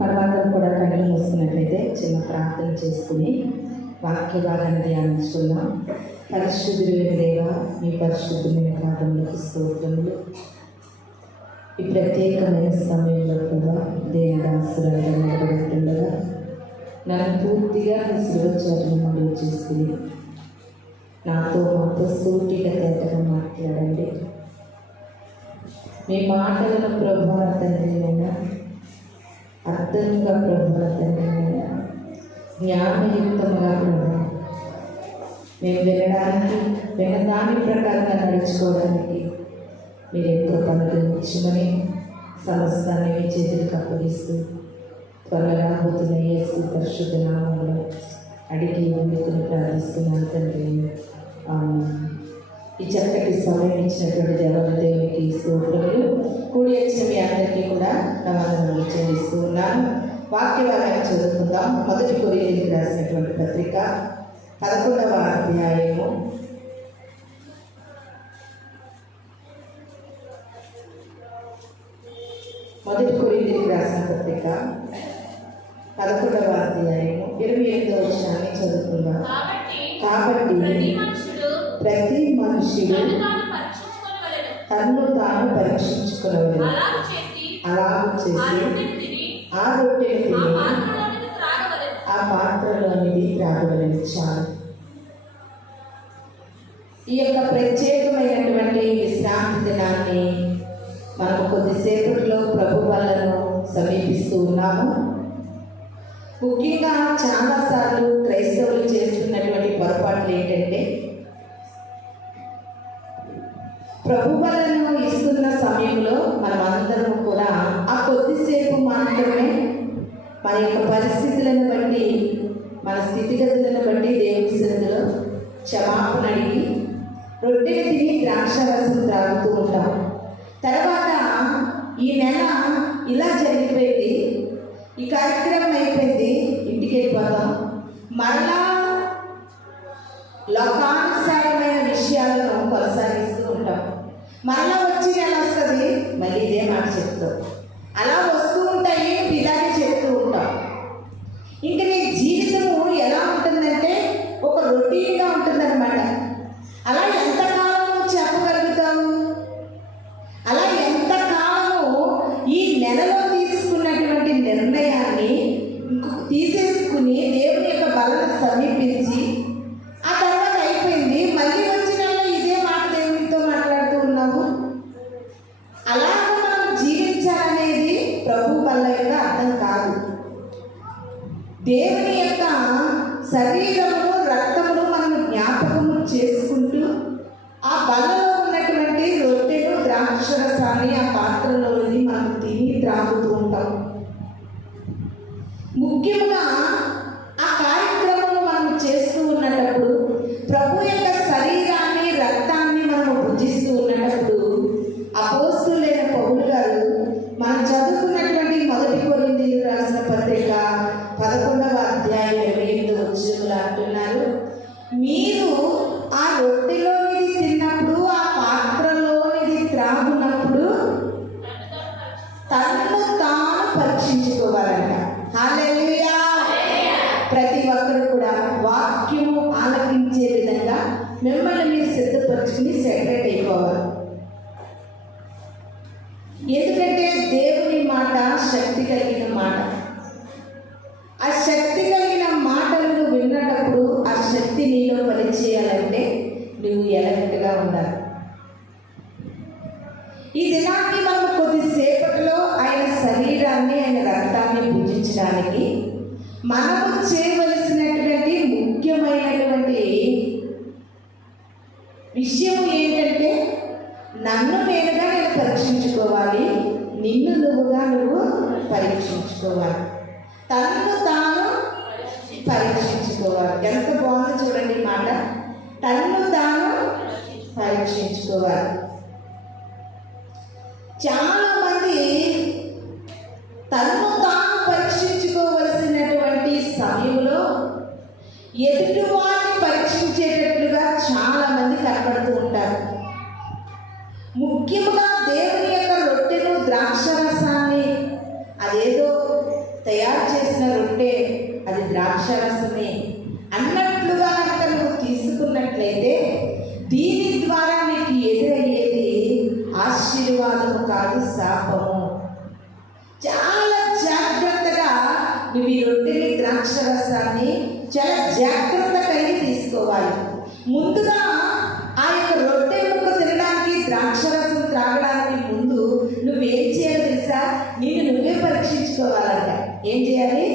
మనమందరం కూడా కళ్ళు మూసుకున్నట్లయితే చిన్న ప్రార్థన చేసుకుని వాక్య భాగాన్ని ధ్యానించుకుందాం. పరిశుద్ధులైన దేవ, మీ పరిశుద్ధమైన పాదములకు స్తోత్రములు. ఈ ప్రత్యేకమైన సమయంలో కూడా దేవదాసురాలుగా నిలబడుతుండగా నన్ను పూర్తిగా మీ శివచారులు మొదలు చేసుకుని నాతో మాతో సూటిగా తేటగా మాట్లాడండి. మీ మాటలను ప్రభువా తండ్రినైనా అర్థంగా ప్రభువా తండ్రినైనా జ్ఞానయుక్తంగా ప్రభు మేము వినదాని ప్రకారంగా నడుచుకోవడానికి మీరు ఎంతో అనుగ్రహించమని సమస్తాన్ని మీ చేతులకు అప్పగిస్తూ త్వరగా రాబోతున్న యేసు పరిశుద్ధ నామములో అడిగి అందుకుని ప్రార్థిస్తున్నాను తండ్రి. ఈ చక్కటి సమయం ఇచ్చినటువంటి దేవునికి స్తోత్రములు. కూడి వచ్చిన మీ అందరికీ కూడా నా వందనాలు చెల్లిస్తూ ఉన్నాను. వాక్య భాగాన్ని చదువుకుందాం. 1 కొరింథీయులకు రాసినటువంటి పత్రిక 11వ అధ్యాయము 1 కొరింథీయులకు రాసిన పత్రిక 11వ అధ్యాయము 28వ వచనాన్ని చదువుకుందాం. కాబట్టి ప్రతి మనుషుడు తన్ను తాను పరీక్షించుకోవలెను. అలాగ చేసి ఆ రొట్టెని తిని ఆ పాత్రలోనిది త్రాగవలెను. చాలు. ఈ యొక్క ప్రత్యేకమైనటువంటి విశ్రాంతి దినాన్ని మనము కొద్దిసేపట్లో ప్రభు వల్లను సమీపిస్తూ ఉన్నాము. ముఖ్యంగా చాలాసార్లు క్రైస్తవులు చేస్తున్నటువంటి పొరపాట్లు ఏంటంటే, ప్రభు వల్లను ఇస్తున్న సమయంలో మనం అందరం కూడా ఆ కొద్దిసేపు మాత్రమే మన యొక్క పరిస్థితులను బట్టి, మన స్థితిగతులను బట్టి దేవుని సన్నిధిలో క్షమాపణ అడిగి రొట్టెని తిని ద్రాక్షారసం త్రాగుతూ ఉంటాం. తర్వాత ఈ నెల ఇలా జరిగిపోయింది, ఈ కార్యక్రమం అయిపోయింది, ఇంటికి వెళ్ళిపోతాం. మరలా లోకానుసారమైన విషయాలను కొనసాగిస్తూ ఉంటాం. మరలా వచ్చి నెల వస్తుంది, మళ్ళీ ఇదే మాట చెప్తాం. అలా వస్తూ ఉంటాయి, ఇలాగే చెప్తూ ఉంటాం. ఇంక నీ జీవితము ఎలా ఉంటుందంటే ఒక రొటీన్గా ఉంటుందన్నమాట. అలా ఎంతకాలము చెప్పగలుగుతాము? అలా ఎంతకాలము ఈ నెలలో తీసుకున్నటువంటి నిర్ణయాన్ని తీసేసుకుని దేవుని యొక్క బలను సమీపించి ఆ తర్వాత అయిపోయింది, మళ్ళీ వచ్చిన ఇదే మాట దేవునితో మాట్లాడుతూ ఉన్నాము. అలా మనం జీవించాలనేది ప్రభు బల్ల యొక్క అర్థం కాదు. దేవుని యొక్క శరీరము రక్తమును మనం జ్ఞాపకము చేసుకుంటూ ఆ బలలో ఉన్నటువంటి రొట్టెను ద్రాక్షరసాన్ని ఆ పాత్రలోని మనం తిని త్రాగుతూ ఉంటాం. ముఖ్యంగా ఆ కార్యక్రమం మనం చేస్తూ ఉన్నప్పుడు, ప్రభు యొక్క శరీరాన్ని రక్తాన్ని మనం భుజిస్తూ ఉన్నప్పుడు, అపోస్తలుడైన పౌలు గారు మనం చదువుకున్నటువంటి 1 కొరింథీయులకు రాసిన పత్రిక 11వ అధ్యాయం 28వ వచనంలో అంటున్నారు, మీరు ఆ రొట్టెలోనిది తిన్నప్పుడు, ఆ పాత్రలోనిది త్రాగునప్పుడు తన్ను తాను పరీక్షించుకోవాలంట. హల్లెలూయా! ప్రతి ఒక్కరు కూడా వాక్యము ఆలకించే విధంగా మిమ్మల్ని మీరు సిద్ధపరచుకుని సెపరేట్ అయిపోవాలి. ఎందుకంటే దేవుని మాట శక్తి కలిగిన మాట. ఆ శక్తి కలిగిన మాటలను విన్నటప్పుడు ఆ శక్తి నీలో పనిచేయాలంటే నువ్వు ఎలర్ట్గా ఉండాలి. ఈ దినాన్ని మనం కొద్దిసేపట్లో ఆయన శరీరాన్ని, ఆయన రక్తాన్ని పూజించడానికి మనము చేయవలసినటువంటి ముఖ్యమైనటువంటి విషయం ఏంటంటే, నన్ను నేనుగా నేను పరీక్షించుకోవాలి, నిన్ను నువ్వు పరీక్షించుకోవాలి, తనను తాను పరీక్షించుకోవాలి. ఎంత బాగుందో చూడండి మాట, తనను తాను పరీక్షించుకోవాలి. చాలా మంది తనను తాను పరీక్షించుకోవలసినటువంటి సమయంలో ఎదుటివారిని పరీక్షించేటట్లుగా చాలా మంది కనపడుతూ ఉంటారు. ముఖ్యంగా దేవుని యొక్క రొట్టెను ద్రాక్షరసాన్ని అదేదో తయారు చేసిన రొట్టె అది ద్రాక్షారసమే అన్నట్లుగా కనుక నువ్వు తీసుకున్నట్లయితే దీని ద్వారా నీకు ఎదురయ్యేది ఆశీర్వాదము కాదు, శాపము. చాలా జాగ్రత్తగా నువ్వు ఈ రొట్టెని ద్రాక్షరసాన్ని చాలా జాగ్రత్త కలిగి తీసుకోవాలి. ముందుగా ఆ యొక్క రొట్టె ముక్క తినడానికి, ద్రాక్షరసం త్రాగడానికి ముందు నువ్వేం చేయాలి తెలుసా? నిన్ను నువ్వే పరీక్షించుకోవాలంట. ఏం చేయాలి?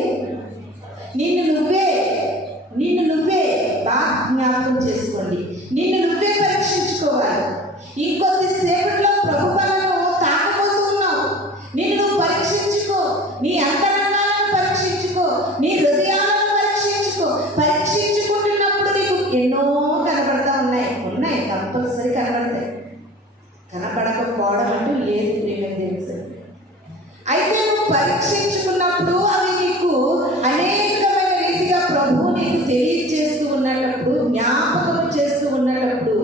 నిన్ను నువ్వే బాగా జ్ఞాపకం చేసుకోండి. నిన్ను నువ్వే పరీక్షించుకోవాలి. ఇంకొద్ది సేపట్లో ప్రభు బలను తాకబోతున్నావు. నిన్ను నువ్వు పరీక్షించుకో. నీ అంతరంగాలను పరీక్షించుకో. నీ హృదయాలను పరీక్షించుకో. పరీక్షించుకుంటున్నప్పుడు నీకు ఎన్నో కనబడతా ఉన్నాయి కంపల్సరీ కనబడతాయి. కనబడకపోవడం అంటూ లేదు ప్రియమైన దేవుని. అయితే నువ్వు పరీక్షించుకున్నప్పుడు అవి నీకు అనేకమైన రీతిగా ప్రభువు నీకు తెలియజేస్తూ ఉన్నప్పుడు, జ్ఞాపకం చేస్తూ ఉన్నప్పుడు,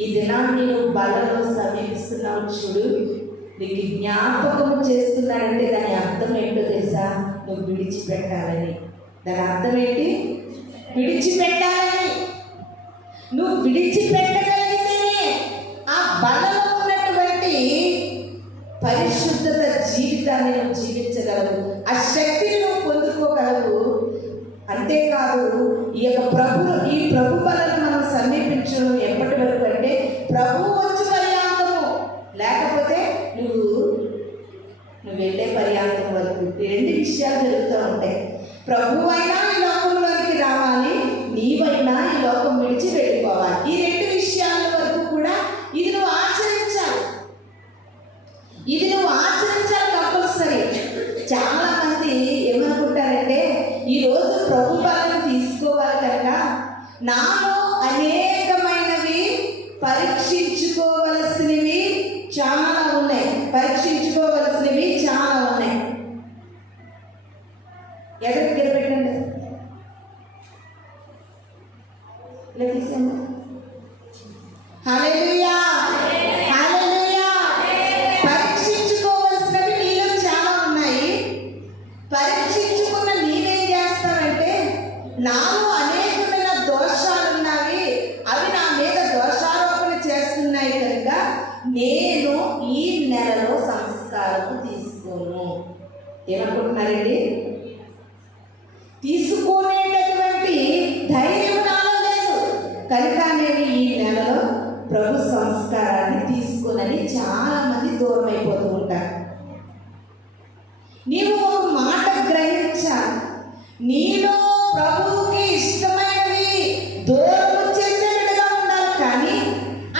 ఈ దినాన్ని నువ్వు బలలో సమీపిస్తున్నావు చూడు, నీకు జ్ఞాపకం చేస్తున్నాడంటే దాని అర్థం ఏంటో తెలుసా? నువ్వు విడిచిపెట్టాలని. దాని అర్థం ఏంటి? విడిచిపెట్టాలని. నువ్వు విడిచిపెట్టగలిగితేనే ఆ బలలో ఉన్నటువంటి పరిశుద్ధత జీవితాన్ని నువ్వు జీవించగలవు. ఆ శక్తిని నువ్వు పొందుకోగలవు. అంతేకాదు, ఈ ప్రభు బలను మనం సమీపించడం ఎప్పటి వరకు అంటే ప్రభు వచ్చి పర్యాంతము, లేకపోతే నువ్వు వెళ్ళే పర్యాంతం వరకు. రెండు విషయాలు జరుగుతూ ఉంటాయి. ప్రభు అయినా ఈ లోకంలోనికి రావాలి, నీవైనా ఈ లోకం విడిచి వెళ్ళిపోవాలి. ఈ రెండు విషయాల వరకు కూడా ఇది నువ్వు ఆచరించాలి. కంపల్సరీ. చాలా మంది ఏమనుకుంటారంటే, ఈరోజు ప్రభు బలను తీసుకోవాలి కనుక నాలో అనేకమైనవి పరీక్షించుకోవలసినవి చాలా ఉన్నాయి. ఎదురు దగ్గర పెట్టండి. ఇలా తీసేయండి. హల్లెలూయా. పరీక్షించుకోవలసినవి నీలో చాలా ఉన్నాయి. పరీక్షించుకున్న నీవేం చేస్తావంటే, నాలో అనేకమైన దోషాలు ఉన్నవి, అవి నా మీద దోషారోపణ చేస్తున్నాయి కనుక నేను ఈ నెలలో సంస్కారము తీసుకోను. ఏమనుకుంటున్నారండి? తీసుకునేటటువంటి ధైర్యం నాలో లేదు కనుక నేను ఈ నెలలో ప్రభు సంస్కారాన్ని తీసుకోనని చాలా మంది దూరం అయిపోతూ ఉంటారు. నీవు ఒక మాట గ్రహించాలి. నీలో ప్రభువుకి ఇష్టమైనవి దూరం చేసేట్టుగా ఉండాలి. కానీ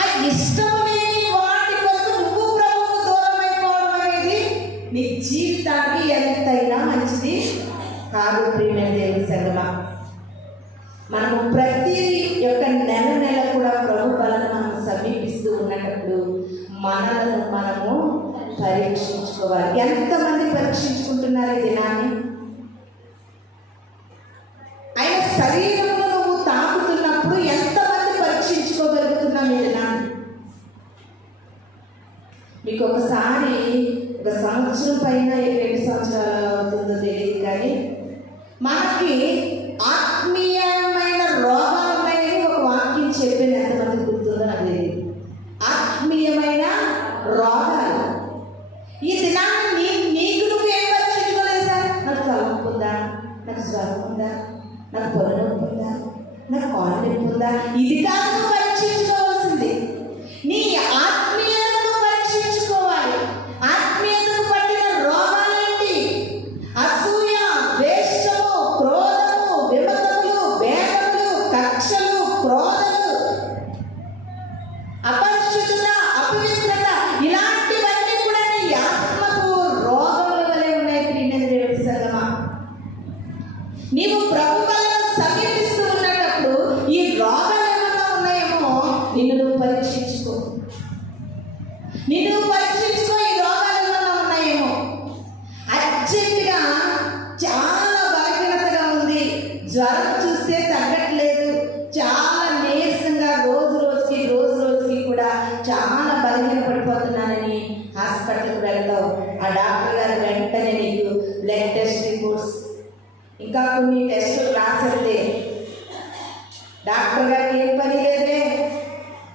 ఆ ఇష్టం లేని వాటి కొరకు నువ్వు ప్రభువుకు దూరం అయిపోవడం అనేది నీ జీవితానికి ఎంతైనా మంచిది కాదు. ప్రియమైన దేవుని సంగమా, మనము ప్రతి యొక్క నెల కూడా ప్రభు బలను మనం సమీపిస్తూ ఉన్నప్పుడు మనలను మనము పరీక్షించుకోవాలి. ఎంతమంది పరీక్షించుకుంటున్నారు ఈ దినాన్ని? ఆయన శరీరంలో నువ్వు తాకుతున్నప్పుడు ఎంతమంది పరీక్షించుకోగలుగుతున్నావు ఈ దినాన్ని? మీకు ఒకసారి ఒక సంవత్సరం పైన 2 సంవత్సరాలు అవుతుందో తెలియదు, కానీ మనకి ఆత్మీయమైన రోగాలు ఉన్నాయని ఒక వాక్యం చెప్పిన ఎంతమంది గుర్తుందో నాకు తెలియదు. ఆత్మీయమైన రోగాలు. ఈ దినాన్ని నీకు నువ్వేం పరీక్షించుకోలేదు సార్? నాకు తలనొప్పి ఉందా, నాకు జ్వరం ఉందా, నాకు పొల నొప్పి ఉందా, నాకు కాలు నొప్పి ఉందా? ఇది కాదు నువ్వు పరీక్షించుకోవాల్సింది. నీ ఆత్మీయతను పరీక్షించుకోవాలి. ఆత్మీయతకు పట్టిన రోగాలేంటి? అసూయ, ద్వేషము, క్రోధము, విమతములు, భేదములు, కక్షలు, క్రోధలు, అపరిశుద్ధత, అపవిత్రత, ఇలాంటివన్నీ కూడా నీ ఆత్మకు రోగముల వలె ఉన్నాయి. ప్రియమైన దేవుని సంగమా, నీవు ప్రభు బలను సమీపిస్తూ ఉన్నప్పుడు ఈ రోగాలు ఏమన్నా ఉన్నాయేమో ఇంకా కొన్ని టెస్టులు రాసేస్తే డాక్టర్ గారికి ఏం పని లేదే,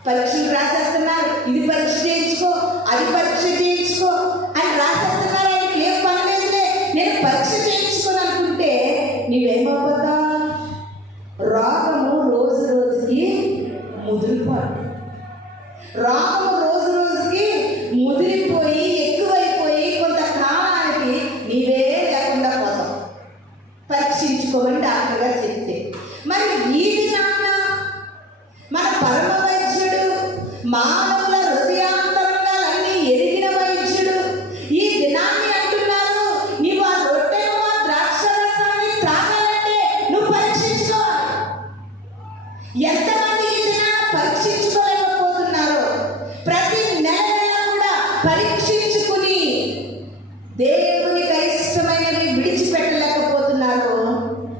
పరీక్షలు రాసేస్తున్నారు, ఇది పరీక్ష చేయించుకో, అది పరీక్ష చేయించుకో అని రాసేస్తున్నారు. ఆయనకి ఏం పని లేదులే, నేను పరీక్ష చేయించుకోని అనుకుంటే నీవేమవుతా, రోగము రోజు రోజుకి ముదిరిపోయి, రోగము రోజు రోజుకి ముదిరిపోయి ఎక్కువైపోయి కొంతకాలానికి నీవే లేకుండా పోతావు పరీక్షించుకోమని డాక్టర్ గారు చెప్తే. మరి ఈ దినాన్న మన పరమ వైద్యుడు, మానవుల హృదయాంతరంగాలన్నీ ఎరిగిన వైద్యుడు ఈ దినాన్ని అంటున్నారు, నీవు ఆ రొట్టెను ఆ ద్రాక్షరసాన్ని త్రాగాలంటే నువ్వు పరీక్షించుకోవాలి. ఎంతమంది ఈ దినాన్ని పరీక్షించుకోలేకపోతున్నారో, ప్రతి నెల కూడా పరీక్షించుకుని దేవునికి అయిష్టమైనవి విడిచిపెట్టలేకపోతున్నారు.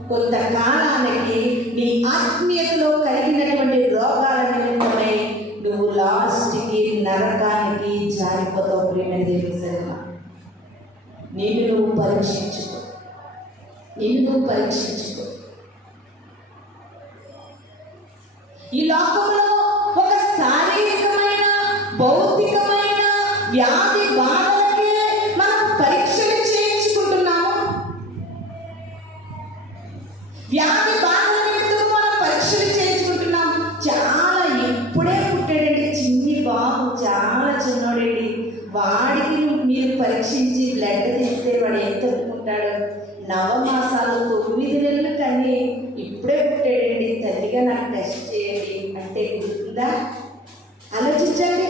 కొంతకాలానికి నీ ఆత్మీయతలో కలిగినటువంటి రోగాల నిమిత్తమై నువ్వు లాస్ట్కి నరకానికి జారిపోతావు. ప్రియమైన దేవుని సరిగా నిన్ను నువ్వు పరీక్షించుకో, నిన్ను నువ్వు పరీక్షించుకో. ఈ లోకంలో ఒక శారీరకమైన భౌతికమైన వ్యాధి బాధలకే మనం పరీక్షలు చేయించుకుంటున్నాము. వ్యాధి బాధల నిమిత్తం మనం పరీక్షలు చేయించుకుంటున్నాం. చాలా ఇప్పుడే పుట్టాడండి చిన్ని బాబు, చాలా చిన్నోడండి, వాడికి మీరు పరీక్షించి బ్లడ్ తీస్తే వాడు ఎంత ఉంటాడు? నవమాసాలు 9 నెలలు కానీ ఇప్పుడే పుట్టాడండి, తల్లిగా నాకు టెస్ట్ చేయండి అంటే గుర్తుందా? ఆలోచించండి.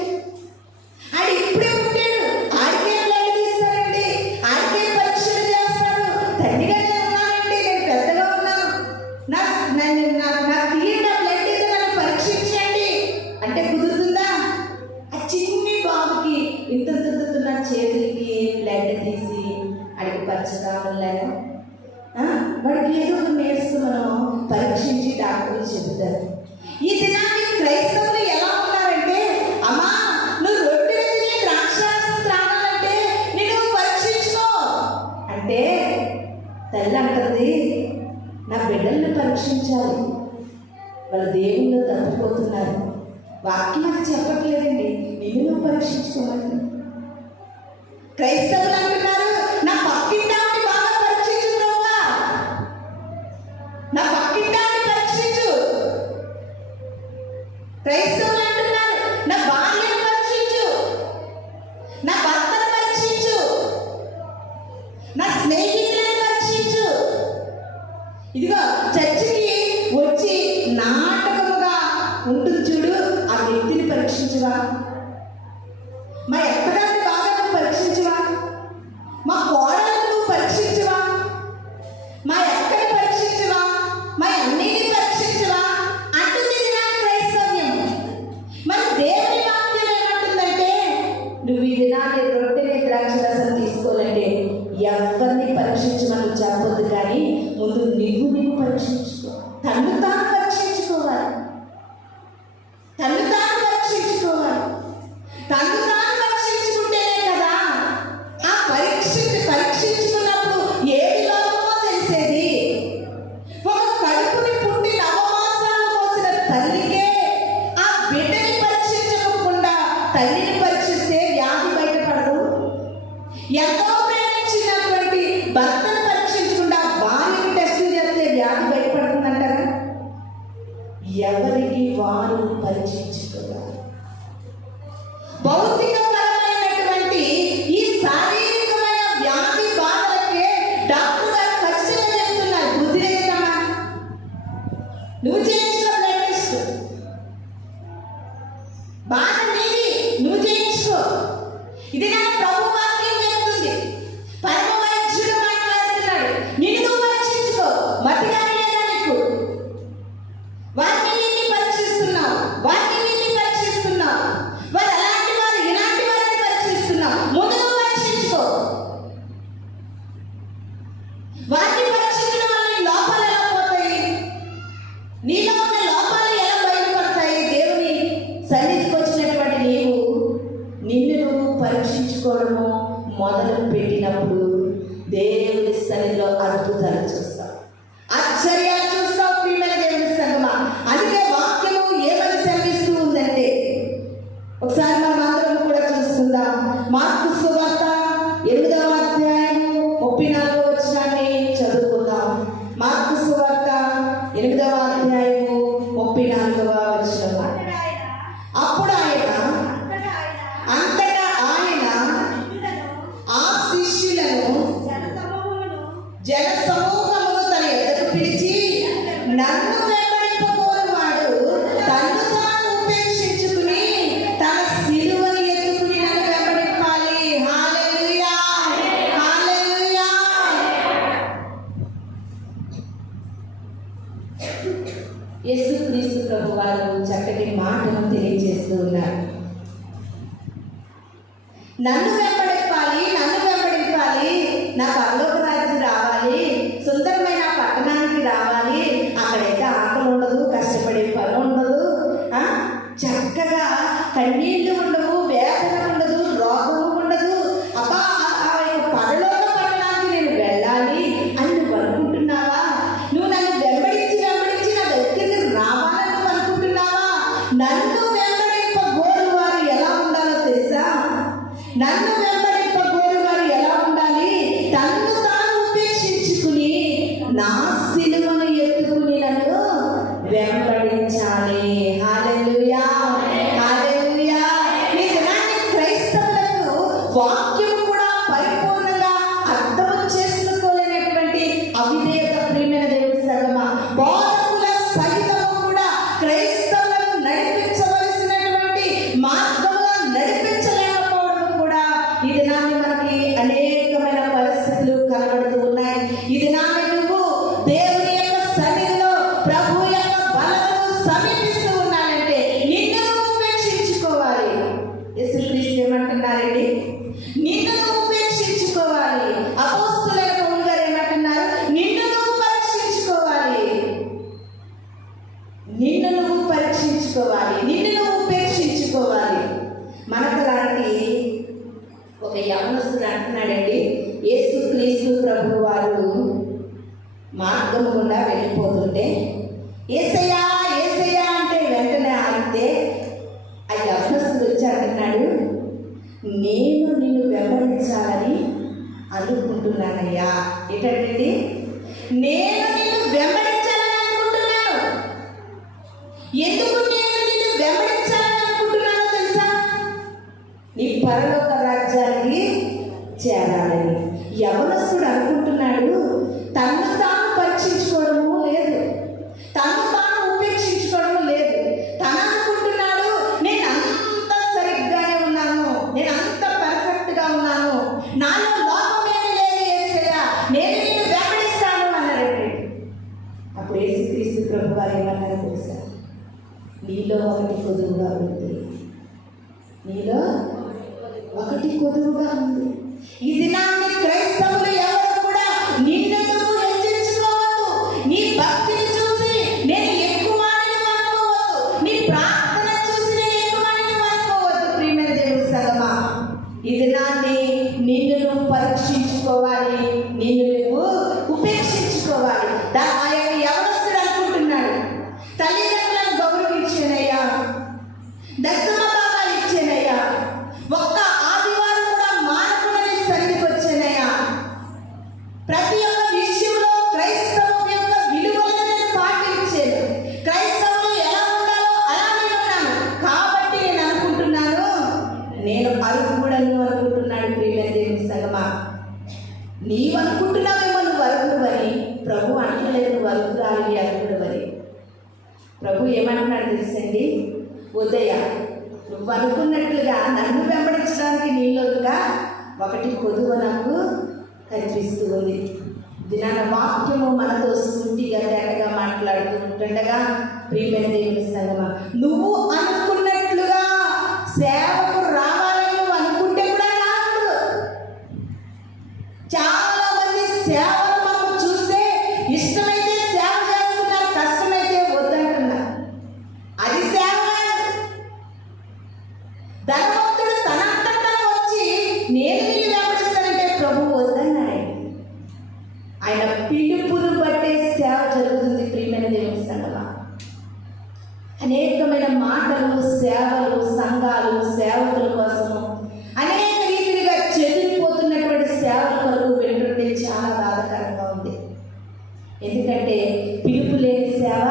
ఆడు ఇప్పుడే పుట్టాడు, ఆడికే బ్లడ్ తీస్తారండి, ఆడికే పరీక్షలు చేస్తారు. తల్లిగా నేను ఉన్నానండి, నేను పెద్దగా ఉన్నాను, నా తీరిన బ్లడ్ అయితే నన్ను పరీక్షించండి అంటే కుదురుతుందా? ఆ చిన్ని బాబుకి ఇంత చేతులకి బ్లడ్ తీసి ఆడికి పచ్చకామల్లాగా వాడికి ఏదో ఒక నేర్చుకు మనం పరీక్షించి డాక్టర్లు చెబుతారు. ఈ దినాన్ని క్రైస్తవులు ఎలా ఉన్నారంటే, అమ్మా నువ్వు రొట్టె తిని ద్రాక్షారసం త్రాగాలంటే నేను పరీక్షించుకో అంటే తల్లి అంటుంది, నా బిడ్డలను పరీక్షించాలి, వాళ్ళు దేవుళ్ళు తప్పిపోతున్నారు. వాక్యం నాకు చెప్పట్లేదండి, నిన్ను నువ్వు పరీక్షించుకోవాలి. క్రైస్తవులు అంటున్నారు, నా పక్కింటాన్ని బాగా పరీక్షించుకోవా, నా పక్కింటాన్ని పరీక్షించు. క్రైస్తవులు అంటున్నారు, నా భార్యను పరీక్షించు, నా భర్తను పరీక్షించు, నా స్నేహితులను పరీక్షించు. ఇదిగో చర్చికి వచ్చి నాటకముగా ఉంటుంది చూడు, ఆ వ్యక్తిని పరీక్షించవా? మా ఎక్కడాన్ని బాగా నువ్వు పరీక్షించవా? మా కోడలను నువ్వు పరీక్షించవా? మా ఎక్కడిని పరీక్షించవా? మా అన్నిని పరీక్షించవా అంటుంది నా క్రైస్తవ్యం. మరి దేవుని వాక్యం ఏమంటుందంటే, నువ్వు ఈ దినాన్ని రొట్టెని ద్రాక్షరసం తీసుకోవాలంటే ఎవరిని పరీక్షించమని చెప్పొద్దు, కానీ ముందు నువ్వు పరీక్షించుకో. తను తాను పరీక్షించుకోవాలి, తను తాను పరీక్షించుకోవాలి. తను తాను పరీక్షించుకుంటేనే కదా ఆ పరీక్షించుకున్నప్పుడు ఏది లోపమో తెలిసేది. ఒక కడుపుని పుట్టి నవమాసాలు మోసిన తల్లికే ఆ బిడ్డని పరీక్షించకుండా తల్లిని పరీక్షిస్తే వ్యాధి బయటపడదు. ఎంతో ప్రేమించినటువంటి భర్తను పరీక్షించకుండా భార్యని టెస్ట్ చేస్తే వ్యాధి బయటపడుతుందంటారా? ఎవరికి వారు పరీక్షించుకోవాలి. భౌతికపరమైనటువంటి ఈ శారీరకమైన వ్యాధి బాధలకే డాక్టర్ గారు ఖచ్చితంగా చెప్తున్నారు, బుద్ధి లేదమ్మా, నువ్వు చేయించుకో బ్లడ్ టెస్ట్, బాధ నీది, నువ్వు చేయించుకో. ఇది నా ప్రభు వాక్యం చెప్తుంది. పరమ వైద్యుడు మాట్లాడుతున్నాడు, నిన్ను నువ్వు పరీక్షించుకో. మతిగా లేదా నీకు? వారిని నిన్ను పరీక్షిస్తున్నావు, వారిని నిన్ను పరీక్షిస్తున్నావు, వారు అలాంటి వారు ఇలాంటి వారిని పరీక్షిస్తున్నావు. ముందు నువ్వు పరీక్షించుకో. వారిని పరీక్షించడం వల్ల నీ లోపాలు ఎలా పోతాయి? నీలో ఉన్న లోపాలు ఎలా బయటపడతాయి? దేవుని సన్నిధికి వచ్చినటువంటి నీవు నిన్ను నువ్వు పరీక్షించుకోవడము మొదలు పెట్టినప్పుడు దేవుని సన్నిధిలో అద్భుతాలు చూస్తావు. 34వ వచనాన్ని చదువుకుందాం. మార్కు సువార్త 8వ అధ్యాయము 34వ వచనం. అప్పుడు ఆయన అంతటా ఆయన ఆ శిష్యులను జన సమూహమును తన ఎదురు పిలిచి, నన్ను వెంబడింపకోరువాడు తన్ను తాను ఉపేక్షించుకుని తన సిలువను ఎత్తుకుని నన్ను వెంబడింపాలి. హల్లెలూయా, హల్లెలూయా. యేసుక్రీస్తు ప్రభు వారు చక్కటి మాటను తెలియజేస్తూ ఉన్నారు. నన్ను వెంబడింపాలి, నన్ను వెంబడింపాలి, నా పరలోక రాజ్యం రావాలి, సుందరమైన పట్టణానికి రావాలి, అక్కడైతే ఆకలి ఉండదు, కష్టపడే పని ఉండదు, చక్కగా కన్నీళ్లు ఉండవు, వేదన ఉండదు, రోగము ఉండదు. అబ్బా, ఆ పరలోక పట్టణానికి నేను వెళ్ళాలి అని నువ్వు అనుకుంటున్నావా? నువ్వు నన్ను వెంబడించి వెంబడించి నా దగ్గరికి రావాలని నువ్వు అనుకుంటున్నావా? నన్ను వెంబడింపగోరు వారు ఎలా ఉండాలో తెలుసా? నన్ను వెంబడింపగోరు వారు ఎలా ఉండాలి? తన్ను తాను ఉపేక్షించుకుని నా సిలువను ఎత్తుకుని నన్ను వెంబడించాలి. హల్లెలూయా, హల్లెలూయా. ఈ దినాన్ని క్రైస్తవులకు వాక్యం కూడా పరిపూర్ణంగా అర్థం చేసుకోలేనటువంటి అవిధేయత ప్రియమైన దేవుని సంగమా, బోధకుల సహితము కూడా క్రైస్తవులను నడిపించవలసినటువంటి మార్గంలో నడిపించలేకపోవడం కూడా ఈ దినాన్ని మనకి అనేకమైన పరిస్థితులు కనబడుతూ ఉన్నాయి. ఈ దినాన్ని నువ్వు దేవుని యొక్క సన్నిధిలో ప్రభు యొక్క బలమును సమీపిస్తూ ఉన్నానంటే నిన్ను నువ్వు ఉపేక్షించుకోవాలి. యేసుక్రీస్తు ఏమంటున్నారండి? నిన్ను నువ్వు ఉపేక్షించుకోవాలి. అపోస్తలులైన పౌలు గారు ఏమంటున్నారు? నిన్ను నువ్వు పరీక్షించుకోవాలి, నిన్ను నువ్వు పరీక్షించుకోవాలి, నిన్ను నువ్వు ఉపేక్షించుకోవాలి. మనకు లాంటి ఒక యవనస్తుడు అంటున్నాడండి, యేసుక్రీస్తు ప్రభు వారు మార్గం గుండా వెళ్ళిపోతుంటే యేసయ్యా యేసయ్యా అంటే వెంటనే ఆగితే ఆ యవనస్తుడు వచ్చి అంటున్నాడు, నేను నిన్ను వెంబడించాలని అనుకుంటున్నానయ్యా. ఏంటంటే నేను నిన్ను వెంబడించాలని అనుకుంటున్నాను. ఎందుకు నేను నిన్ను వెంబడించాలని అనుకుంటున్నానో తెలుసా? నీ పరలోక రాజ్యానికి చేరాలని. యవనస్తుడు అనుకుంటున్నాడు, తన్ను తాను పరీక్షించుకోవడము లేదు, తన్ను తాను ఉపేక్షించుకోవడం లేదు. తను అనుకుంటున్నాడు, నేను అంత సరిగ్గానే ఉన్నాను, నేను అంత పర్ఫెక్ట్గా ఉన్నాను, నాలో లోపమేమీ లేదు యేసయ్యా, నేను నిన్ను వెంబడిస్తాను అన్నాడండి. అప్పుడు యేసుక్రీస్తు ప్రభు వారు ఏమన్నారో తెలుసా? నీలో ఒకటి కొదువుగా ఉంది, నీలో ఒకటి కొదువుగా ఉంది. ఈ దినాన్ని క్రైస్తవులు ఎవరు కూడా నిన్ను నువ్వు హెచ్చించుకోవద్దు. నీ భక్తిని చూసి నేను ఎక్కువని అనుకోవద్దు, నీ ప్రార్థన చూసి నేను ఎక్కువని అనుకోవద్దు. ప్రియమైన దేవుని సంగమా, ఈ దినాన్ని నిన్ను నువ్వు పరీక్షించుకోవాలి, నిన్ను నువ్వు ఉపేక్షించుకోవాలి. ఆ యొక్క యవనస్తుడు అనుకుంటున్నాడు, తల్లిదండ్రులను గౌరవించానయ్యా, దశమ భాగాలు ఇచ్చానయ్యా, ఒక్క ఆదివారం కూడా మానకులని సన్నిధికి వచ్చానయ్యా, ప్రతి ఒక్క విషయంలో క్రైస్తవం యొక్క విలువలను నేను పాటించాను, క్రైస్తవులు ఎలా ఉండాలో అలా నేను ఉన్నాను, కాబట్టి నేను అనుకుంటున్నాను నేను అర్హుడను అనుకుంటున్నాడు. ప్రియమైన దేవుని సంగమా, నీవు అనుకుంటున్నావేమో నువ్వు అర్హుడవని, ప్రభు అంటలేదు నువ్వు అర్హురాలి అర్హుడవని. ప్రభు ఏమంటున్నాడు తెలుసండి? ఉదయ, నువ్వు అనుకున్నట్లుగా నన్ను వెంబడించడానికి నీలోగా ఒకటి కొదువ నాకు కనిపిస్తూ ఉంది. దినాన వాక్యము మనతో సూటిగా తేటగా మాట్లాడుతూ ఉంటుండగా ప్రియమైన దేవుని సంగమా, నువ్వు అనుకున్నట్లుగా సేవకు రావాలని నువ్వు అనుకుంటే కూడా రాదు. చాలా మంది సేవలు మనం చూస్తే ఇష్టమైతే సేవ చేస్తున్నారు, కష్టమైతే వద్దంటున్నారు. అది సేవ. ధనవంతుడు తనంతటా వచ్చి నేను నిన్ను వెంబడిస్తానంటే ప్రభువు వద్దన్నాడు. ఆయన పిలుపును బట్టే సేవ జరుగుతుంది. ప్రియమైన దేవుని సంగమా, అనేకమైన మాటలు, సేవలు, సంఘాలు, సేవకుల కోసము అనేక రీతిగా చెదిరిపోతున్నటువంటి సేవల కొరకు వెళ్తుంటే చాలా బాధాకరంగా ఉంది. ఎందుకంటే పిలుపు లేని సేవ,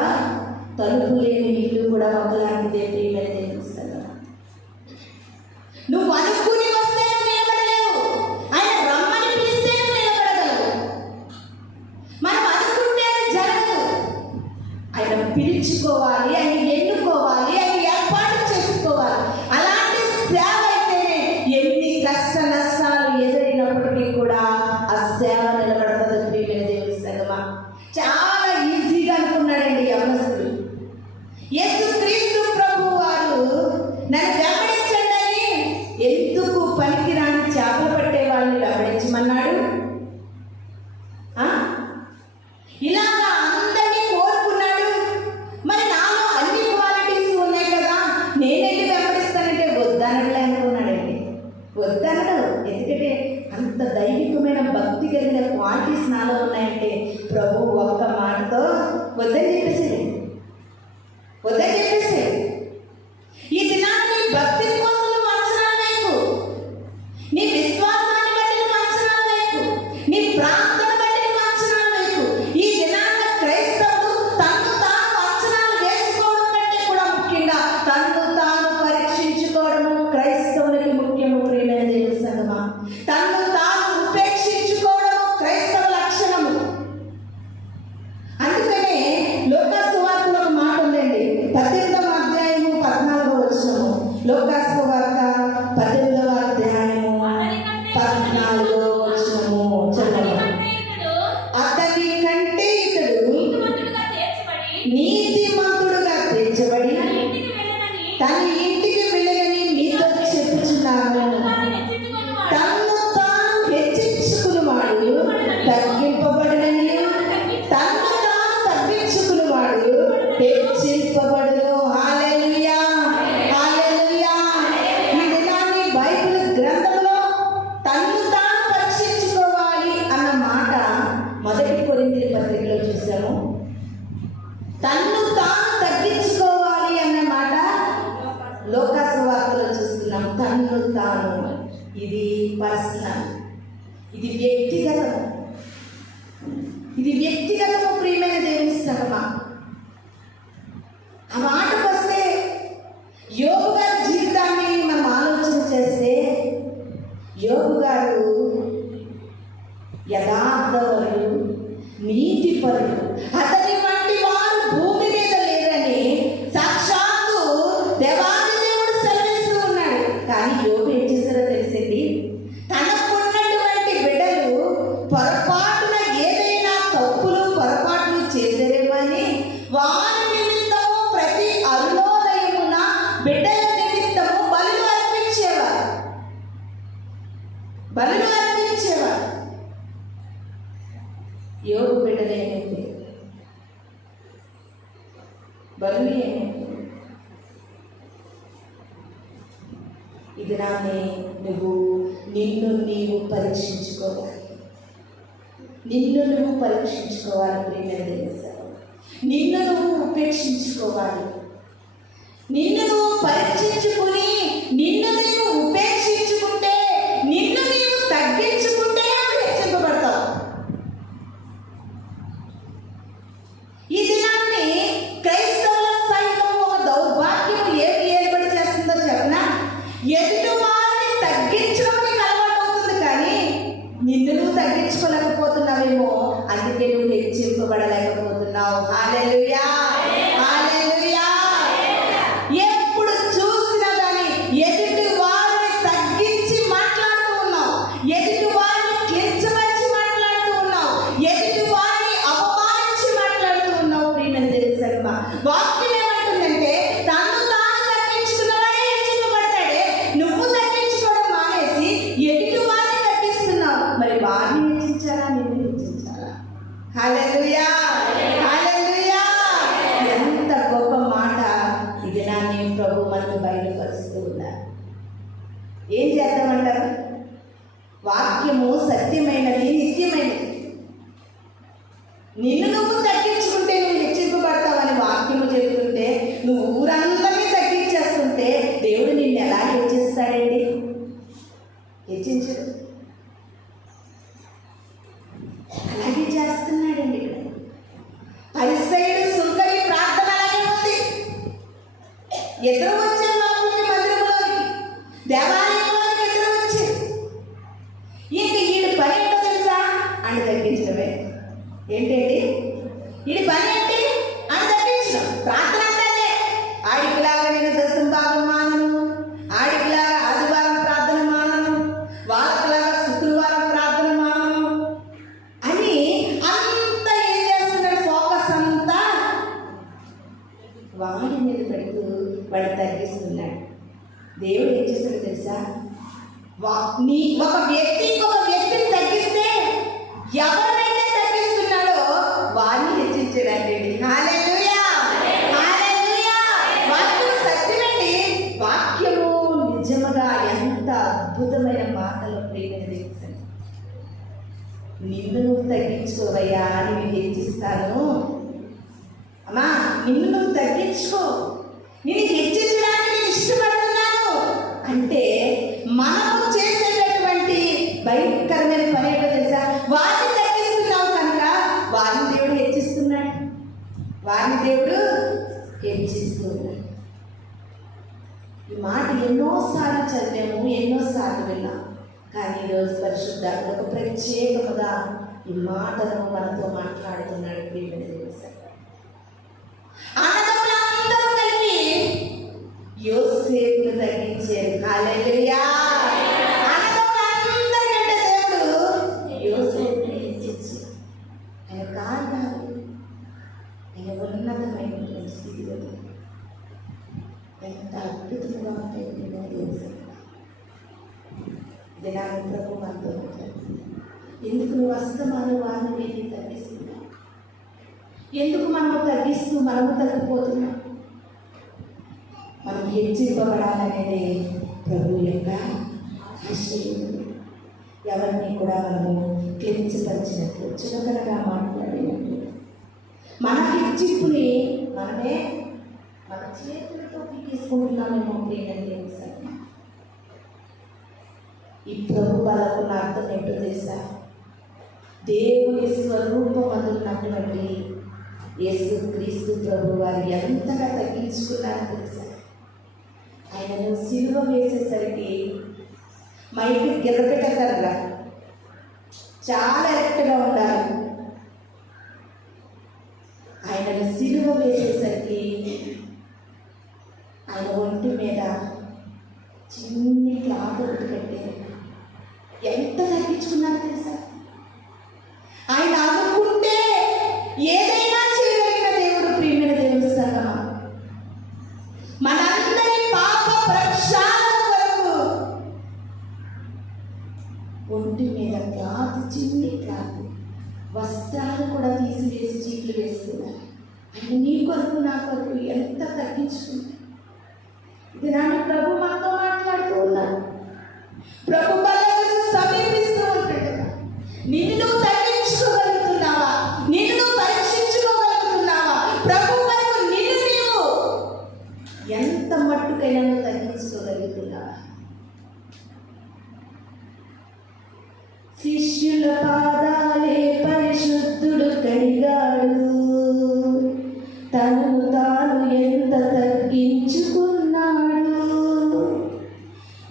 తలుపు లేని ఇల్లు కూడా ఒకలాంటిదే. ప్రియమైన దేవుని సంగమా, నువ్వు అనుకుని వస్తే నువ్వు నిలబడలేవు, ఆయన రమ్మని పిలిస్తే నువ్వు నిలబడగలవు. మనం అనుకుంటే జరగదు. ఆయన పిలుచుకోవాలి, ఆయన ఎన్నుకోవాలి, ఆయన ఏర్పాటు చేసుకోవాలి. అలాంటి సేవ అయితేనే ఎన్ని కష్ట నష్టాలు ఎదురైనప్పటికీ కూడా ఆ సేవ నిలబడుతుంది. ప్రియమైన దేవుని సంగమా, చాలా ఈజీగా అనుకున్నాడండి యవనస్తుడు. యేసుక్రీస్తు ప్రభు వారు నన్ను వెంబడించండి, ఎందుకు పనికిరాని చేపలు పట్టే వాళ్ళని వెంబడించమన్నాడు? ఇలాగా అందరినీ కోరుకున్నాడు. మరి నాలో అన్ని క్వాలిటీస్ ఉన్నాయి కదా, నేనెళ్ళి వెంబడిస్తానంటే వద్దనట్లే అనుకున్నాడండి. వద్దనడు. ఎందుకంటే అంత దైవికమైన భక్తి కలిగిన క్వాలిటీస్ నాలో ఉన్నాయంటే ప్రభు ఒక్క మాటతో వద్దని చెప్పేసాడు. ఈ దినాన్ని భక్తి కోసం నువ్వు అంచనాలు వేయకు, నీ విశ్వాసాన్ని బట్టి నువ్వు అంచనాలు వేయకు, నీ ప్రార్థన బట్టి నువ్వు అంచనాలు వేయకు. ఈ దినాన్న క్రైస్తవుడు తను తాను అంచనాలు వేసుకోవడం కంటే కూడా ముఖ్యంగా తను తాను పరీక్షించుకోవడము క్రైస్తవునికి ముఖ్యము. ప్రియమైన దేవుని సంగమా, తను తాను ఉపేక్షించుకోవడము క్రైస్తవ లక్షణము. అందుకనే లోకాసు వార్తలో ఒక మాట ఉందండి, 18వ అధ్యాయము 14వ వచనము. లోకాసు వార్త 18వ అధ్యాయము 14వ వచనము చదవండి. అతని కంటే ఇతడు నీతిమంతుడుగా తీర్చబడి తన ఇంటికి వెళ్ళని మీతో చెప్పుచున్నాను. తన్ను తాను హెచ్చించుకునివాడు తగ్గింపబడునని, తన్ను తాను తగ్గించుకునివాడు హెచ్చింపబడును. హల్లెలూయా, హల్లెలూయా. ఈ దినాన్ని బైబిల్ గ్రంథంలో తన్ను తాను పరీక్షించుకోవాలి అన్న మాట 1 కొరింథీయుల పత్రికలో చూసాము. తన్ను తాను తగ్గించుకోవాలి అన్న మాట లోకాసు వార్తలో చూస్తున్నాం. తన్ను తాను, ఇది పర్సనల్, ఇది వ్యక్తిగతము, ఇది వ్యక్తిగతము. ప్రియమైన దేవుని సంగమా, ఆ మాటకు వస్తే యోబు గారి జీవితాన్ని మనం ఆలోచన చేస్తే, యోబు గారు యథార్థపరుడు, నీతిపరుడు, అతని వంటి వారు భూమి మీద లేరని సాక్షాత్తు దేవాది దేవుడు సెలవిస్తూ ఉన్నాడు. కానీ యోబు ఏం చేశారో తెలిసింది, తనకున్నటువంటి బిడ్డలు పొరపాటున ఏదైనా తప్పులు పొరపాట్లు చేశారేమని వారి నిమిత్తము ప్రతి అరుణోదయమున బిడ్డల నిమిత్తము బలులు అర్పించేవారు. యోబు బిడ్డలు ఏమైంది? బలులు ఏమైంది? ఇది నాన్ని నిన్ను నీవు పరీక్షించుకోవాలి. ప్రియమైన దేవుని సంగమా, నిన్ను నువ్వు ఉపేక్షించుకోవాలి. నిన్ను నువ్వు పరీక్షించుకుని నిన్ను నీవు ఉపేక్షించుకుంటే, నిన్ను నీవు తగ్గించుకుంటే నువ్వు హెచ్చింపబడతావు. ఈ దినాన్ని క్రైస్తవుల సైతం ఒక దౌర్భాగ్యం ఏమి ఏర్పడి చేస్తుందో చెప్పనా? ఎదుటి వారిని తగ్గించడం నీకు అలవాటు అవుతుంది, కానీ నిన్ను నువ్వు తగ్గించుకోలేకపోతున్నావేమో, అందుకే నువ్వు హెచ్చింపబడలేకపోతున్నావు. హల్లెలూయా, హల్లెలూయా. ఎప్పుడు చూసినా కానీ ఎదుటి వారిని తగ్గించి మాట్లాడుతూ ఉన్నావు, ఎదుటి వారిని కించపరిచి మాట్లాడుతూ ఉన్నావు, ఎదుటి వారిని అవమానించి మాట్లాడుతూ ఉన్నావు. ప్రియమైన దేవుని సంగమా, వాక్యం ఏమంటుందంటే తను తాను తగ్గించుకున్నవాడే హెచ్చింపబడతాడే. నువ్వు తగ్గించుకోవడం మానేసి ఎదుటి వారిని తగ్గిస్తున్నావు. మరి వారిని హెచ్చించాలా, నిన్ను హెచ్చించాలా? హల్లెలూయా, హల్లెలూయా. ఎంత గొప్ప మాట ఇది నాన్ని ప్రభు మనకు బయలుపరుస్తూ ఉన్నారు. ఏం చేద్దామంటారు? వాక్యము సత్యమైనది, నిత్యమైనది. నిన్ను నువ్వు తగ్గించుకుంటే నువ్వు హెచ్చింపబడతావని వాక్యము చెబుతుంటే, నువ్వు ఊరందరినీ తగ్గించేస్తుంటే దేవుడు నిన్ను ఎలా హెచ్చిస్తాడండి? హెచ్చించడు. అని తగ్గించడమే. ఏంటండి ఇది పని ఏంటి అని తగ్గించడం. ప్రార్థన అంటే ఆడికిలాగా నేను దశం భాగం మానను, ఆడికిలాగా ఆదివారం ప్రార్థన మానను, వాళ్ళకిలాగా శుక్రవారం ప్రార్థన మానను అని అంతా ఏం చేస్తున్నాడు? ఫోకస్ అంతా వాడి మీద పెడుతూ వాడు తగ్గిస్తున్నాడు. దేవుడు ఏం చేశాడు తెలుసా? ఒక వ్యక్తి ఇంకొక వ్యక్తిని తగ్గిస్తే ఎవరినైతే తగ్గిస్తున్నాడో వారిని హెచ్చించాడండి. హల్లెలూయా, హల్లెలూయా. వాక్యం సత్యమండి. వాక్యము నిజముగా ఎంత అద్భుతమైన మాటలు ప్రేమని తెలుసండి. నిన్ను నువ్వు తగ్గించుకోవయ్యా, నేను హెచ్చిస్తాను. అమ్మా నిన్ను నువ్వు తగ్గించుకో, నేను హెచ్చించడానికి నేను ఇష్టపడుతున్నాను అంటే మనము చేసేటటువంటి భయంకరమైన పని ఏంటో తెలుసా? వారిని తగ్గిస్తున్నావు కనుక వారిని దేవుడు హెచ్చిస్తున్నాడు, వారిని దేవుడు హెచ్చిస్తున్నాడు. ఈ మాట ఎన్నోసార్లు చదివాము, ఎన్నోసార్లు విన్నాం. కానీ ఈరోజు పరిశుద్ధాత్మ ఒక ప్రత్యేకముగా ఈ మాటను మనతో మాట్లాడుతున్నాడు. ప్రియమైన దేవుడు అన్నదమ్ములందరూ కలిపి యోసేపును తగ్గించారు. హల్లెలూయా. అన్నదమ్ములందరికంటే దేవుడు యోసేపుని హెచ్చించారు. ఆయన కారణాలు ఆయన ఉన్నతమైనటువంటి స్థితిలో ఎంత అద్భుతంగా ఉంటాయి. దినాన్ని ప్రభు మనతో ఎందుకు నువ్వు అస్తమాను వారిని వీరిని తగ్గిస్తున్నావు? ఎందుకు మనము తగ్గిస్తూ మనము తగ్గిపోతున్నాం? మనం హెచ్చింపబడాలనేది ప్రభు యొక్క ఆశయం. ఎవరిని కూడా మనము కించపరిచినట్లు, చులకనగా మాట్లాడినట్లు, మన హెచ్చింపుని మనమే మన చేతులతో తీసుకుంటున్నామేమో. ప్రియమైన ఈ ప్రభు బలకున్న అర్థం ఏంటో తెలుసా? దేవుని స్వరూపం అందున్నటువంటి యేసు క్రీస్తు ప్రభు వారు ఎంతగా తగ్గించుకున్నారో తెలుసా? ఆయనను సిలువ వేసేసరికి మైకి గిరపెట్టగలరా, చాలా ఎరెక్ట్గా ఉండాలి. ఆయనను సిలువ వేసేసరికి ఆయన ఒంటి మీద చిన్ని క్లాత్ ఒకటి కట్టారు. ఎంత తగ్గించుకున్నారో తెలుసా? ఆయన అనుకుంటే ఏదైనా చేయగలిగిన దేవుడు. ప్రియమైన దేవుడు సంగమా, మనందరి పాప ప్రక్షాళన కొరకు ఒంటి మీద క్లాత్, చిన్ని క్లాత్, వస్త్రాలు కూడా తీసివేసి చీట్లు వేసుకున్నారు. ఆయన నీ కొరకు నా కొరకు ఎంత తగ్గించుకున్నారు. ఇది నాన్న ప్రభు మనతో మాట్లాడుతూ ఉన్నారు. ప్రభు బలను సమీపిస్తూ ఉంటాడు. నిన్ను నువ్వు తగ్గించుకోగలుగుతున్నావా? నిన్ను నువ్వు పరీక్షించుకోగలుగుతున్నావా? ప్రభు వరకు నిన్ను నీవు ఎంత మట్టుకైనా నువ్వు తగ్గించుకోగలుగుతున్నావా? శిష్యుల పాదాలే పరిశుద్ధుడు కడిగాడు, తనను తాను ఎంత తగ్గించుకున్నాడు.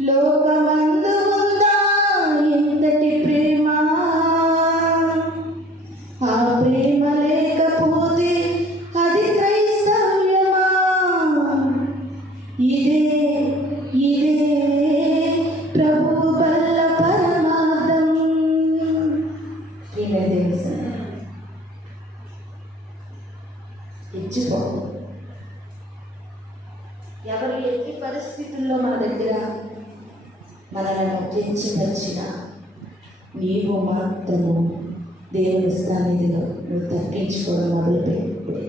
లోకమందు ఉందా ఎంతటి ప్రేమ, ఆ ప్రేమ లేకపోతే అది క్రైస్తవ్యమా? ఇదే ఇదే ప్రభు బల్ల పరమార్థం. ఇచ్చిపో. ఎవరు ఎన్ని పరిస్థితుల్లో మన దగ్గర మనల్ని పెంచినచ్చిన నీవు మాత్రము దేవుని సన్నిధిలో నువ్వు తగ్గించుకోవడం మొదలుపెట్టినప్పుడే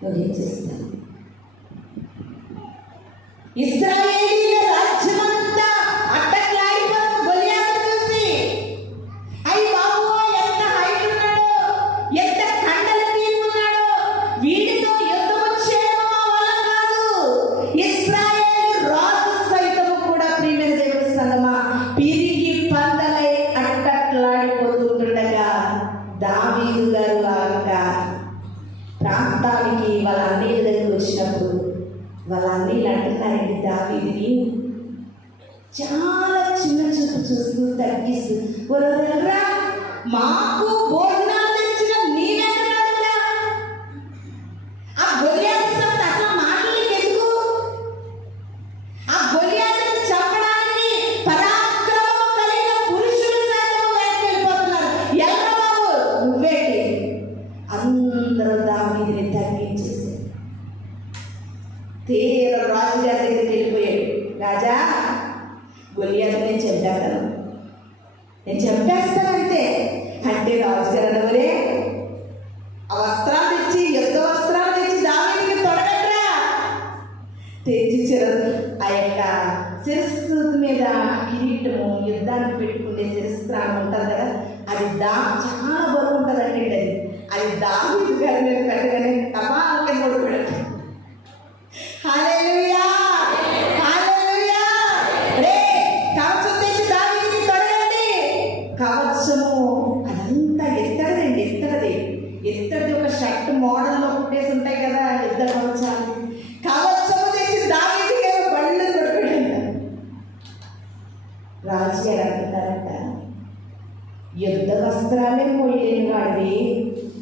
నువ్వు ఏం చేస్తావు? ఇశ్రాయేలీయుల రాజ్యమంతా అడ్డట్లాడిపోయిన గొలియాతు చూసి, అయ్య బాబు ఎంత హైట్ ఉన్నాడో, ఎంత కండలు తీరుకున్నాడో, వీడితో యుద్ధం చేయడం మా వల్ల కాదు. ఇశ్రాయేలు రాజు సైతము కూడా ప్రియమైన దేవుని సంగమా పిరిగి పందలై అడ్డట్లాడిపోతుండగా దావీదు గారు ఆ ప్రాంతానికి వాళ్ళ అన్నయ్య దగ్గర వచ్చినప్పుడు వాళ్ళ అన్నయ్యలు అంటున్నారండి దావీదుని చాలా చిన్న చూపు చూస్తూ తగ్గిస్తూ, రా మాకు భోజనాలు తెచ్చిన నీవెక్కడా? ఆ గొలియాతు సంగతి అసలు మాటలకి ఎందుకు? ఆ గొలియాతును చంపడానికి పరాక్రమం కలిగిన పురుషులు సైతం వెనకెళ్ళిపోతున్నారు. ఎలా బాబు నువ్వేంటి? అందరూ దావీదుని తగ్గించేసి తీర రాజుగారి దగ్గరికి వెళ్ళిపోయాడు. రాజా, గొలియాతు నేను చంపేస్తాను, నేను చంపేస్తానంటే అంటే రాజుగారు అన్నవరే ఆ వస్త్రాలు తెచ్చి, యుద్ధ వస్త్రాలు తెచ్చి దావీదుకి తొడగట్రా. తెచ్చిచ్చారు. ఆ యొక్క శిరస్సు మీద కిరీటము, యుద్ధానికి పెట్టుకునే శిరస్త్రాణం ఉంటుంది కదా, అది చాలా బరువు ఉంటుందండి. అది దావీదు గారి మీద పెట్టగానే టపాలకి కొడుకున్నాడు. హల్లెలూయా, హల్లెలూయా. రే కవచం తెచ్చి దావీదుకి తొడగండి. కవచము అదంతా ఎత్తడిది ఒక షర్ట్ మోడల్లో కుట్టేసి ఉంటాయి కదా యుద్ధ కవచాలు. కవచము తెచ్చి దావీదుకి బళ్ళు కొడుకుడంట. రాజుగారు అంటున్నారంట, యుద్ధ వస్త్రాలే మోయలేని వాడివి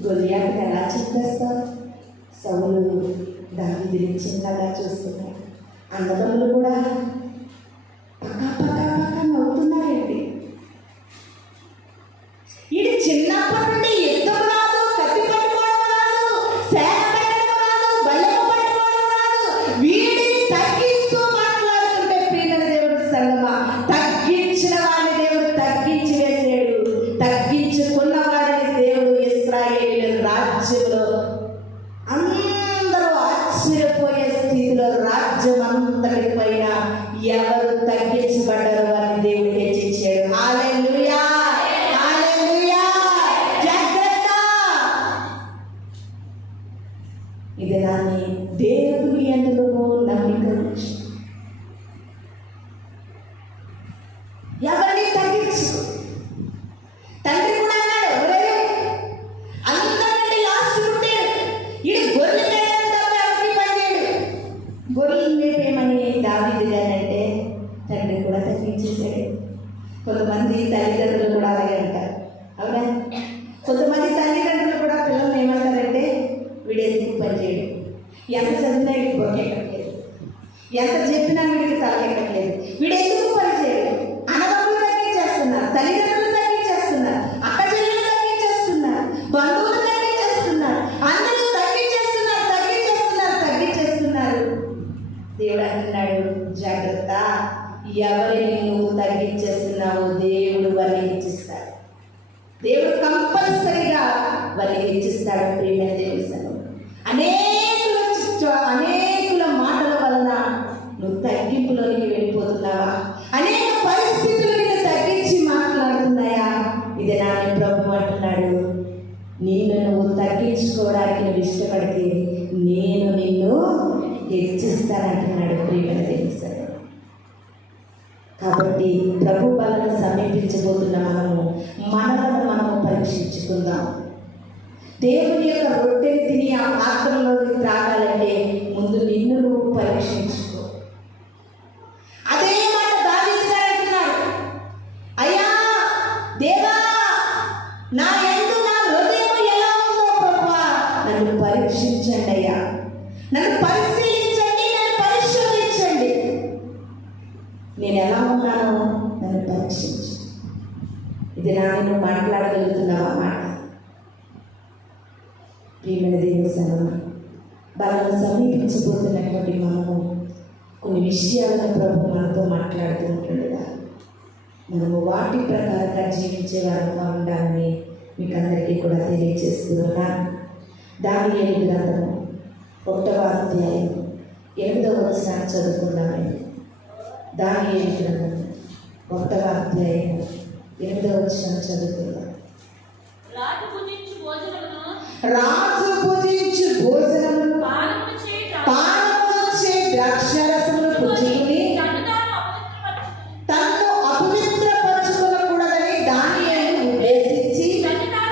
గొలియాతుని ఎలా చెప్పేస్తావు? సౌలు దావీదుని చిన్నగా చూస్తున్నాడు. అన్నదమ్ములు కూడా పక్క నవ్వుతున్నారండి. ఇది చిన్నప్పటి నుండి యుద్ధం రాదు, కత్తి పట్టుకోవడం రాదు, సేన పెట్టడం రాదు, బల్లెము పట్టుకోవడం రాదు. వీడిని తగ్గిస్తూ మాట్లాడుతుంటే ప్రియమైన దేవుడు సంగమా, తగ్గించిన వాడిని దేవుడు తగ్గించి వేసాడు. తగ్గించుకున్న వాడిని దేవుడు ఇశ్రాయేలు రాజ్యంలో అందరూ ఆశ్చర్యపోయే స్థితిలో రాజ్యం అంతటి పైన ఎవరు తగ్గించబడ్డారో వారిని దేవుడు హెచ్చించాడు. హల్లెలూయా, హల్లెలూయా. జాగ్రత్త. ఇది నాని దేవుని యందు నమ్మిక ఉంచు. ఎవరిని తగ్గించు. తండ్రి కూడా అన్నాడు, అందరికంటే లాస్ట్ పుట్టాడు, ఇది గొర్రెలు మేపేది తప్ప ఎవరికి పనిచేయడు. గొర్రెలు మేపేమని దావీదు గారంటే తండ్రి కూడా తగ్గించేసాడు. కొంతమంది తల్లిదండ్రులు కూడా అలాగే అంటారు, అవునా? కొంతమంది తల్లిదండ్రులు కూడా పిల్లల్ని ఏమంటారంటే వీడు ఎందుకు పనిచేయడు, ఎంత చదివినా వీడికి బొక్కెక్కట్లేదు, ఎంత చెప్పినా వీడికి తలకెక్కట్లేదు, వీడు ఎందుకు పనిచేయడు. అన్నదమ్ములు తగ్గించేస్తున్నారు, తల్లిదండ్రులు తగ్గించేస్తున్నారు, అక్క చెల్లెలు తగ్గించేస్తున్నారు, బంధువులు తగ్గించేస్తున్నారు, అందరూ తగ్గించేస్తున్నారు. దేవుడు అంటున్నాడు, జాగ్రత్త. ఎవరిని నువ్వు తగ్గించేస్తున్నావో దేవుడు వారిని హెచ్చిస్తాడు. దేవుడు కంపల్సరీగా వారిని హెచ్చిస్తాడు. ప్రియమైన దేవుని సన్నిధిలో అనేకుల మాటల వలన నువ్వు తగ్గింపులోనికి వెళ్ళిపోతున్నావా? అనేక పరిస్థితులు నిన్ను తగ్గించి మాట్లాడుతున్నాయా? ఇది నా ప్రభు అంటున్నాడు, నిన్ను నువ్వు తగ్గించుకోవడానికి నువ్వు ఇష్టపడితే నేను నిన్ను హెచ్చిస్తానంటున్నాడు. ప్రియమైన దేవుని సన్నిధిలో కాబట్టి ప్రభు బలను సమీపించబోతున్న మనము పరీక్షించుకుందాం. దేవుని యొక్క రొట్టెని తిని ఆ పాత్రలోకి త్రాగాలంటే ముందు నిన్ను నువ్వు పరీక్షించుకో. అదే మాట దావీదు గారు అంటున్నాడు, అయ్యా దేవా, నా యందు నా హృదయం ఎలా ఉందో ప్రభువా నన్ను పరీక్షించండి అయ్యా, నన్ను పరిశీలించండి, నన్ను పరిశోధించండి, నేను ఎలా ఉన్నానో నన్ను పరీక్షించు. ఇది నేను మాట్లాడగలుగుతున్నావా మాట? ప్రియమైన దేవుని సన్నిధిలో బలను సమీపించబోతున్నటువంటి మనము కొన్ని విషయాలను ప్రభు మనతో మాట్లాడుతూ ఉంటుండగా మనము వాటి ప్రకారంగా జీవించే వారంగా ఉండాలని మీకు అందరికీ కూడా తెలియజేస్తున్నాను. దానియేలు గ్రంథము 1వ అధ్యాయం 8వ వచనాన్ని చదువుకుందామండి. దానియేలు గ్రంథము 1వ అధ్యాయం 8వ వచనాన్ని చదువుకుందాం. రాజు భుజించు భోజనమును పానమును చే ద్రాక్షారసమును పుచ్చుకుని తన్ను అపవిత్రపరచుకొనకూడదని దానియేలు ఉద్దేశించి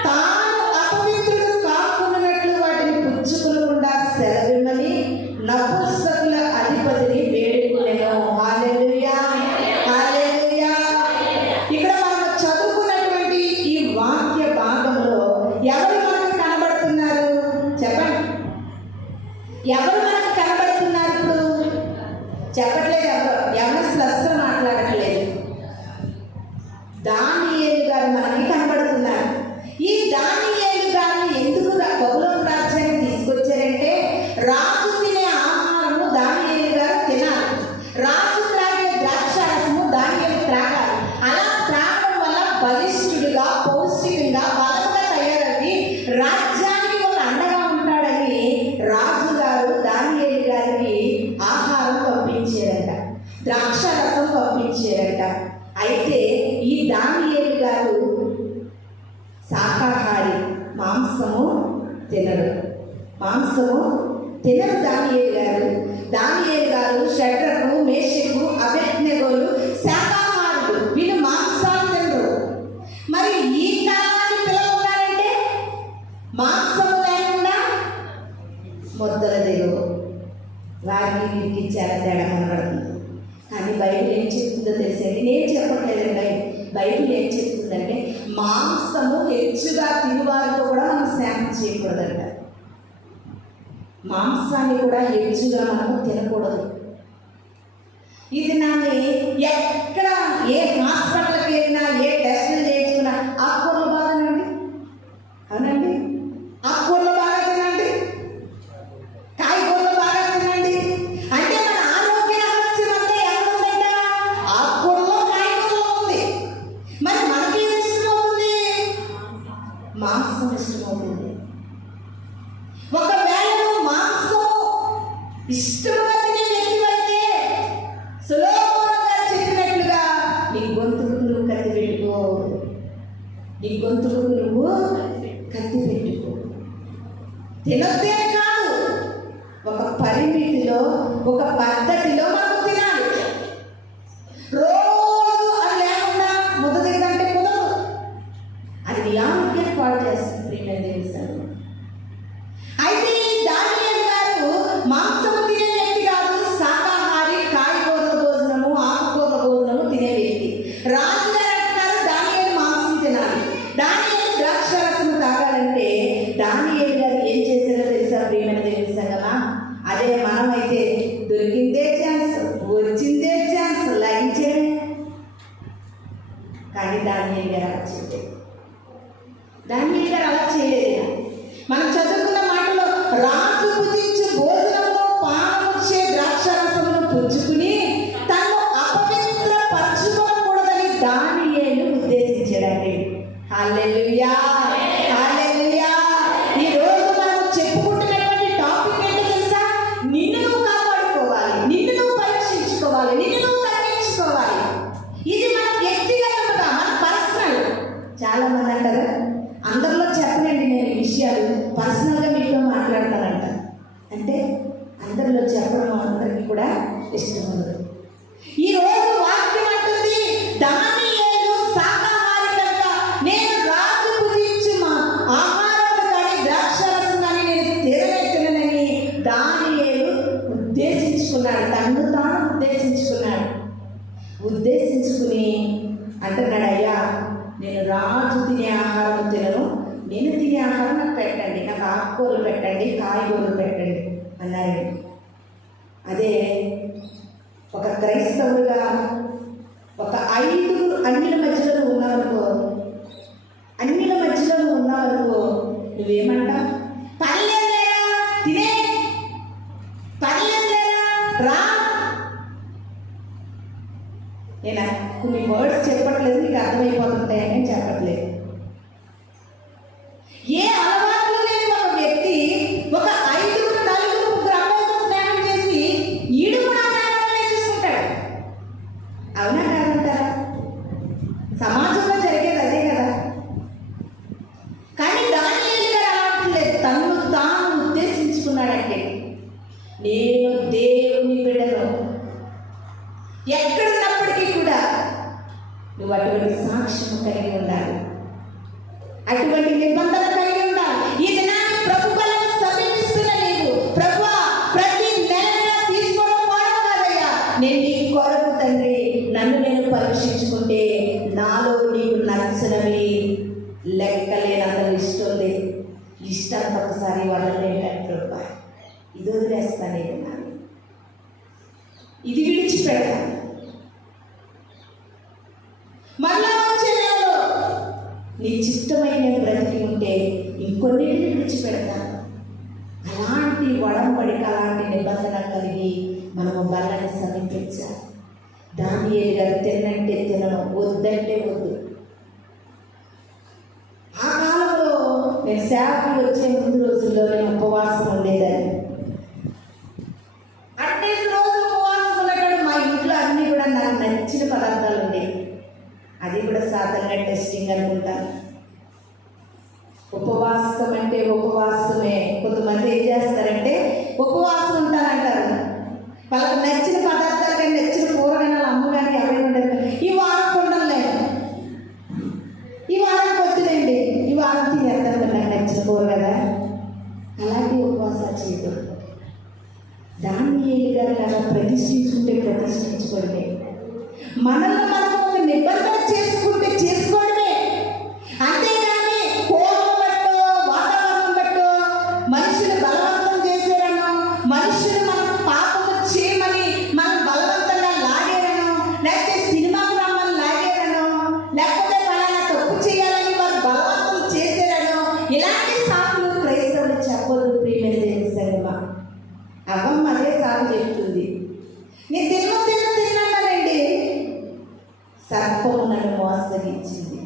తాను అపవిత్రుడు కాకున్నట్లు వాటిని పుచ్చుకొనకుండా సెలవిమ్మని నపుంసకుల అధిపతిని వేడుకొనెను. హల్లెలూయా, హల్లెలూయా. ఇక్కడ మనం చదువుకున్నటువంటి ఈ వాక్య మాంసము తినడు. మాంసము తినరు దానియేలు గారు షడ్రకు, మేషకు, అబేద్నెగోలు శాకాహారులు. వీళ్ళు మాంసాలు తినరు. మరి ఈ కాలానికి పిల్లలు ఉన్నారంటే మాంసము లేకుండా ముద్దల దిగు. వారికి వీరికి చాలా తేడా కనబడుతుంది. కానీ బైబిల్ ఏం చెప్తుందో తెలిసేది నేను చెప్పట్లేదండి. బైబిల్ ఏం చెప్తుందంటే మాంసము హెచ్చుగా తినువారితో కూడా మనం స్నేహం చేయకూడదంట. మాంసాన్ని కూడా హెచ్చుగా మనము తినకూడదు. ఇది నాని ఎక్కడ ఏ హాస్పిటల్కి వెళ్ళినా, ఏ టెస్టులు చేయించుకున్నా ఆకుకూరలు బాగా తినండి. అవునండి, ఆకుకూరలు బాగా తినండి, కాయగూరలు బాగా తినండి. అంటే మన ఆరోగ్య రహస్యం అంతా ఎక్కడుందంట? ఆకుకూరలో, కాయగూరలో ఉంది. మరి మనకి ఏం ఇష్టమవుతుంది? మాంసం ఇష్టమవుతుంది. ఒకవేళ నువ్వు మాంసం ఇష్టంగా తినే వ్యక్తివైతే సులోమోను గారు చెప్పినట్లుగా నీ గొంతుకు నువ్వు కత్తి పెట్టుకో. నీ గొంతుకు నువ్వు కత్తి పెట్టుకో. తినొద్దే కాదు, ఒక పరిమితిలో, ఒక పద్ధతిలో మనం తినాలి. రోజు అది లేకుండా ముద్ద దిగదంటే కుదరదు. అది నీ ఆరోగ్యాన్ని పాడు చేస్తుంది. ప్రియమైన దేవుని సంగమా, అయితే దానియేలు గారు మాంసము తినే వ్యక్తి కాదు, శాకాహారి, కాయగూరల భోజనము, ఆకుకూరల భోజనము తినే వ్యక్తి. రాజుగారు అంటున్నారు దానియేలు మాంసం తినాలి, దానియేలు ద్రాక్ష రసము తాగాలంటే దానియేలు గారు ఏం చేశారో తెలుసా? ప్రియమైన దేవుని సంగమా, అదే మనమైతే దొరికిందే ఛాన్స్, వచ్చిందే ఛాన్స్ లైంచే. కానీ దానియేలు గారు అలా చేయలేదు. దానియేలు గారు అలా చేయలేదు. మనం చదువుకున్న మాటలో రాజు భుజించు భోజనంలో పానముచ్చే ద్రాక్షరసమును పుచ్చుకుని తను అపవిత్ర పరచుకోకూడదని దానియేలు ఉద్దేశించాడండి. హల్లెలూయా, హల్లెలూయా. ఈ రోజు మనం చెప్పుకుంటున్నటువంటి టాపిక్ ఏంటో తెలుసా? నిన్ను నువ్వు కాపాడుకోవాలి, నిన్ను నువ్వు పరీక్షించుకోవాలి, నిన్ను నువ్వు తగ్గించుకోవాలి. ఇది మన వ్యక్తిగతంగా, మన పర్సనల్. చాలా మంది అంటారు అందరిలో చెప్పనండి నేను ఈ విషయాలు, పర్సనల్గా మీతో మాట్లాడతానంట. అంటే అందరిలో చెప్పడం అందరికీ కూడా ఇష్టం ఉండదు. ఈరోజు వాక్యం అంటుంది దానియేలు శాకాహారి కనుక నేను రాజు భుజించు మా ఆహారం కానీ ద్రాక్షరసం కానీ నేను తినని దానియేలు ఉద్దేశించుకున్నాడు. తన్ను తాను ఉద్దేశించుకుని అంటున్నాడు, అయ్యా నేను రాజు తినే ఆహారం తినను, నేను తినే ఆహారం నాకు పెట్టండి, నాకు ఆకుకూరలు పెట్టండి, కాయగూరలు పెట్టండి అన్నారు. అదే ఒక క్రైస్తవుడిగా ఒక 5 అన్యుల మధ్యలో ఉన్నావనుకో, నువ్వేమంటా? పర్లేదులేరా తినే, పర్లేదులేరా రా. నేను కొన్ని వర్డ్స్ చెప్పట్లేదు, నీకు అర్థమైపోతుంటాయని చెప్పట్లేదు. ఏ అలవాట్లు లేని ఒక వ్యక్తి ఒక 5, 4, 3 అమ్మాయిలతో స్నేహం చేసి ఈడు కూడా అదే చూసుకుంటాడు. అవునా కాదంటారా? సమాజంలో జరిగేది అదే కదా. కానీ దానియేలు గారు అలాంటిలేదు. తన్ను తాను ఉద్దేశించుకున్నాడంటే నేను దేవుని బిడ్డను. ఎక్కడున్నప్పటికీ కూడా నువ్వు అటువంటి సాక్ష్యం కలిగి ఉండాలి, అటువంటి నిబంధన కలిగి ఉండాలి. ఈ దినాన్ని ప్రభు బలను సమీపిస్తున్న నీవు, ప్రభువా ప్రతి నెల తీసుకోవడం కాదయ్యా, నేను నీ కొరకు తండ్రి నన్ను నేను పరీక్షించుకుంటే నాలో నీకు నచ్చనవి లెక్కలేనంత ఇష్టం లేదు. ఇష్టాన్ని ఒకసారి వదలలేంటే ప్రభు ఇది వదిలేస్తాను, ఇది విడిచిపెడతాను. మళ్ళా వచ్చే నెలలో నీ చిత్తమైన బ్రతికి ఉంటే ఇంకొన్నిటిని విడిచిపెడతాను. అలాంటి వడంబడిక, అలాంటి నిబంధన కలిగి మనము బలని సమీపించాలి. దానియేలు గారు తిన్నంటే తినను, వద్దంటే వద్దు. ఆ కాలంలో నేను సేవకి వచ్చే ముందు రోజుల్లో నేను ఉపవాసం ఉండేదాన్ని. అన్ని రోజులు ఉపవాసం ఉన్నప్పుడు మా ఇంట్లో అన్నీ కూడా నాకు నచ్చిన పదార్థాలు ఉండేవి. అది కూడా సాధారణ టెస్టింగ్ అనుకుంటాను. ఉపవాసం అంటే ఉపవాసమే. కొంతమంది ఏం చేస్తారంటే ఉపవాసం ఉంటారంటారు. వాళ్ళకి నచ్చిన పదార్థాలు కానీ నచ్చిన కూరగాయలు అమ్మగాని ఎవరైనా ఉండదు. ఈ వారం ఉండలేదు, ఈ వారం వద్దులేండి, ఈ వారం తినేద్దాం నాకు నచ్చిన కూరగాయల. అలాంటి ఉపవాసాలు చేయకూడదు. దానియేలు గారు అలా ప్రతిష్ఠించుకుంటే ప్రతిష్ఠించుకోవడమే, మనల్ని మనం ఒక నిబంధన చేసుకుంటే చేసుకోవడమే. అంతేగాని కోపం బట్టో వాతావరణం బట్టో మనుషులు బలవంతం చేశారనో, మనుషులు మనం పాపము చేయమని మనం బలవంతంగా లాగారనో, లేకపోతే సినిమాకు రమ్మని లాగారనో, లేకపోతే పలానా తప్పు చేయాలని వారు బలవంతం చేశారనో, ఇలాంటి సాకులు క్రైస్తవులు చెప్పొద్దు. ప్రియమైన దేవుని సంగమా, అవ్వమ్మ అదే సాగు చెప్తుంది. నేను తిన్నానండి, సర్పము నన్ను మోసగించింది.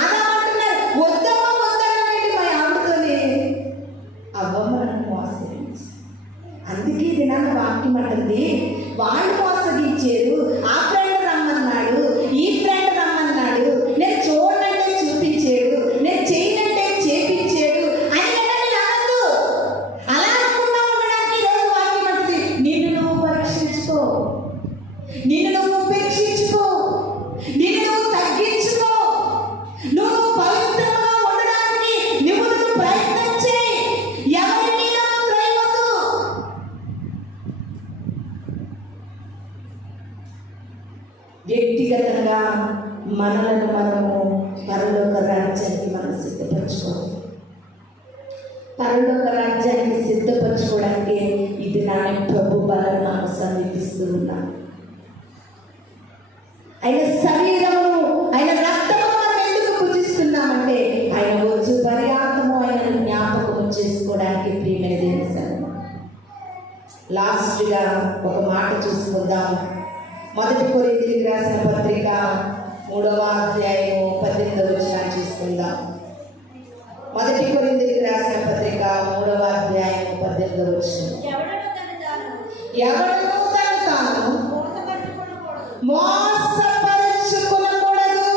అదంటున్నారు, వద్దన్నానండి మా ఆవిడతోనే, అవ్వమ్మ నన్ను మోసగించింది. అందుకే దినాన్న వాక్యం అంటుంది, వాళ్ళు మోసగించారు, ఆ ఫ్రెండ్ రమ్మన్నాడు, ఈ ఫ్రెండ్ రమ్మన్నాడు, నేను చూడనంటే చూపించాడు, నేను చేయనంటే చేపించాడు అని అనద్దు. అలా అనుకుంటా ఉండడానికి ఈరోజు వాక్యం అంటుంది, నిన్ను నువ్వు పరీక్షించుకో, నిన్ను నువ్వు ఉపేక్షించుకో, నిన్ను నువ్వు తగ్గించుకో, నువ్వు పవిత్రంగా ఉండడానికి నువ్వు ప్రయత్నం చేయి. ఎవరి మీద త్రయవద్దు. వ్యక్తిగతంగా మనలను మనము పరలోక రాజ్యానికి మనం సిద్ధపరచుకోవాలి. పరలోక రాజ్యాన్ని సిద్ధపరచుకోవడానికి ఇది నా ప్రభు బలం నాకు సమీపిస్తూ ఉన్నాను. ఆయన శరీరమును, ఆయన రక్తమును మనం ఎందుకు పూజిస్తున్నామంటే ఆయన వచ్చు పర్యాప్తము ఆయనను జ్ఞాపకము చేసుకోవడానికి. ప్రియమైన దేవుని సంగమా, లాస్ట్గా ఒక మాట చూసుకుందాం. 1 కొరింథీయులకు రాసిన పత్రిక 3వ అధ్యాయము 18వ వచనాన్ని చూసుకుందాం. 1 కొరింథీయులకు రాసిన పత్రిక 3వ అధ్యాయము 18వ వచనం. ఎవడను తను తాను మోసపరుచుకొనకూడదు.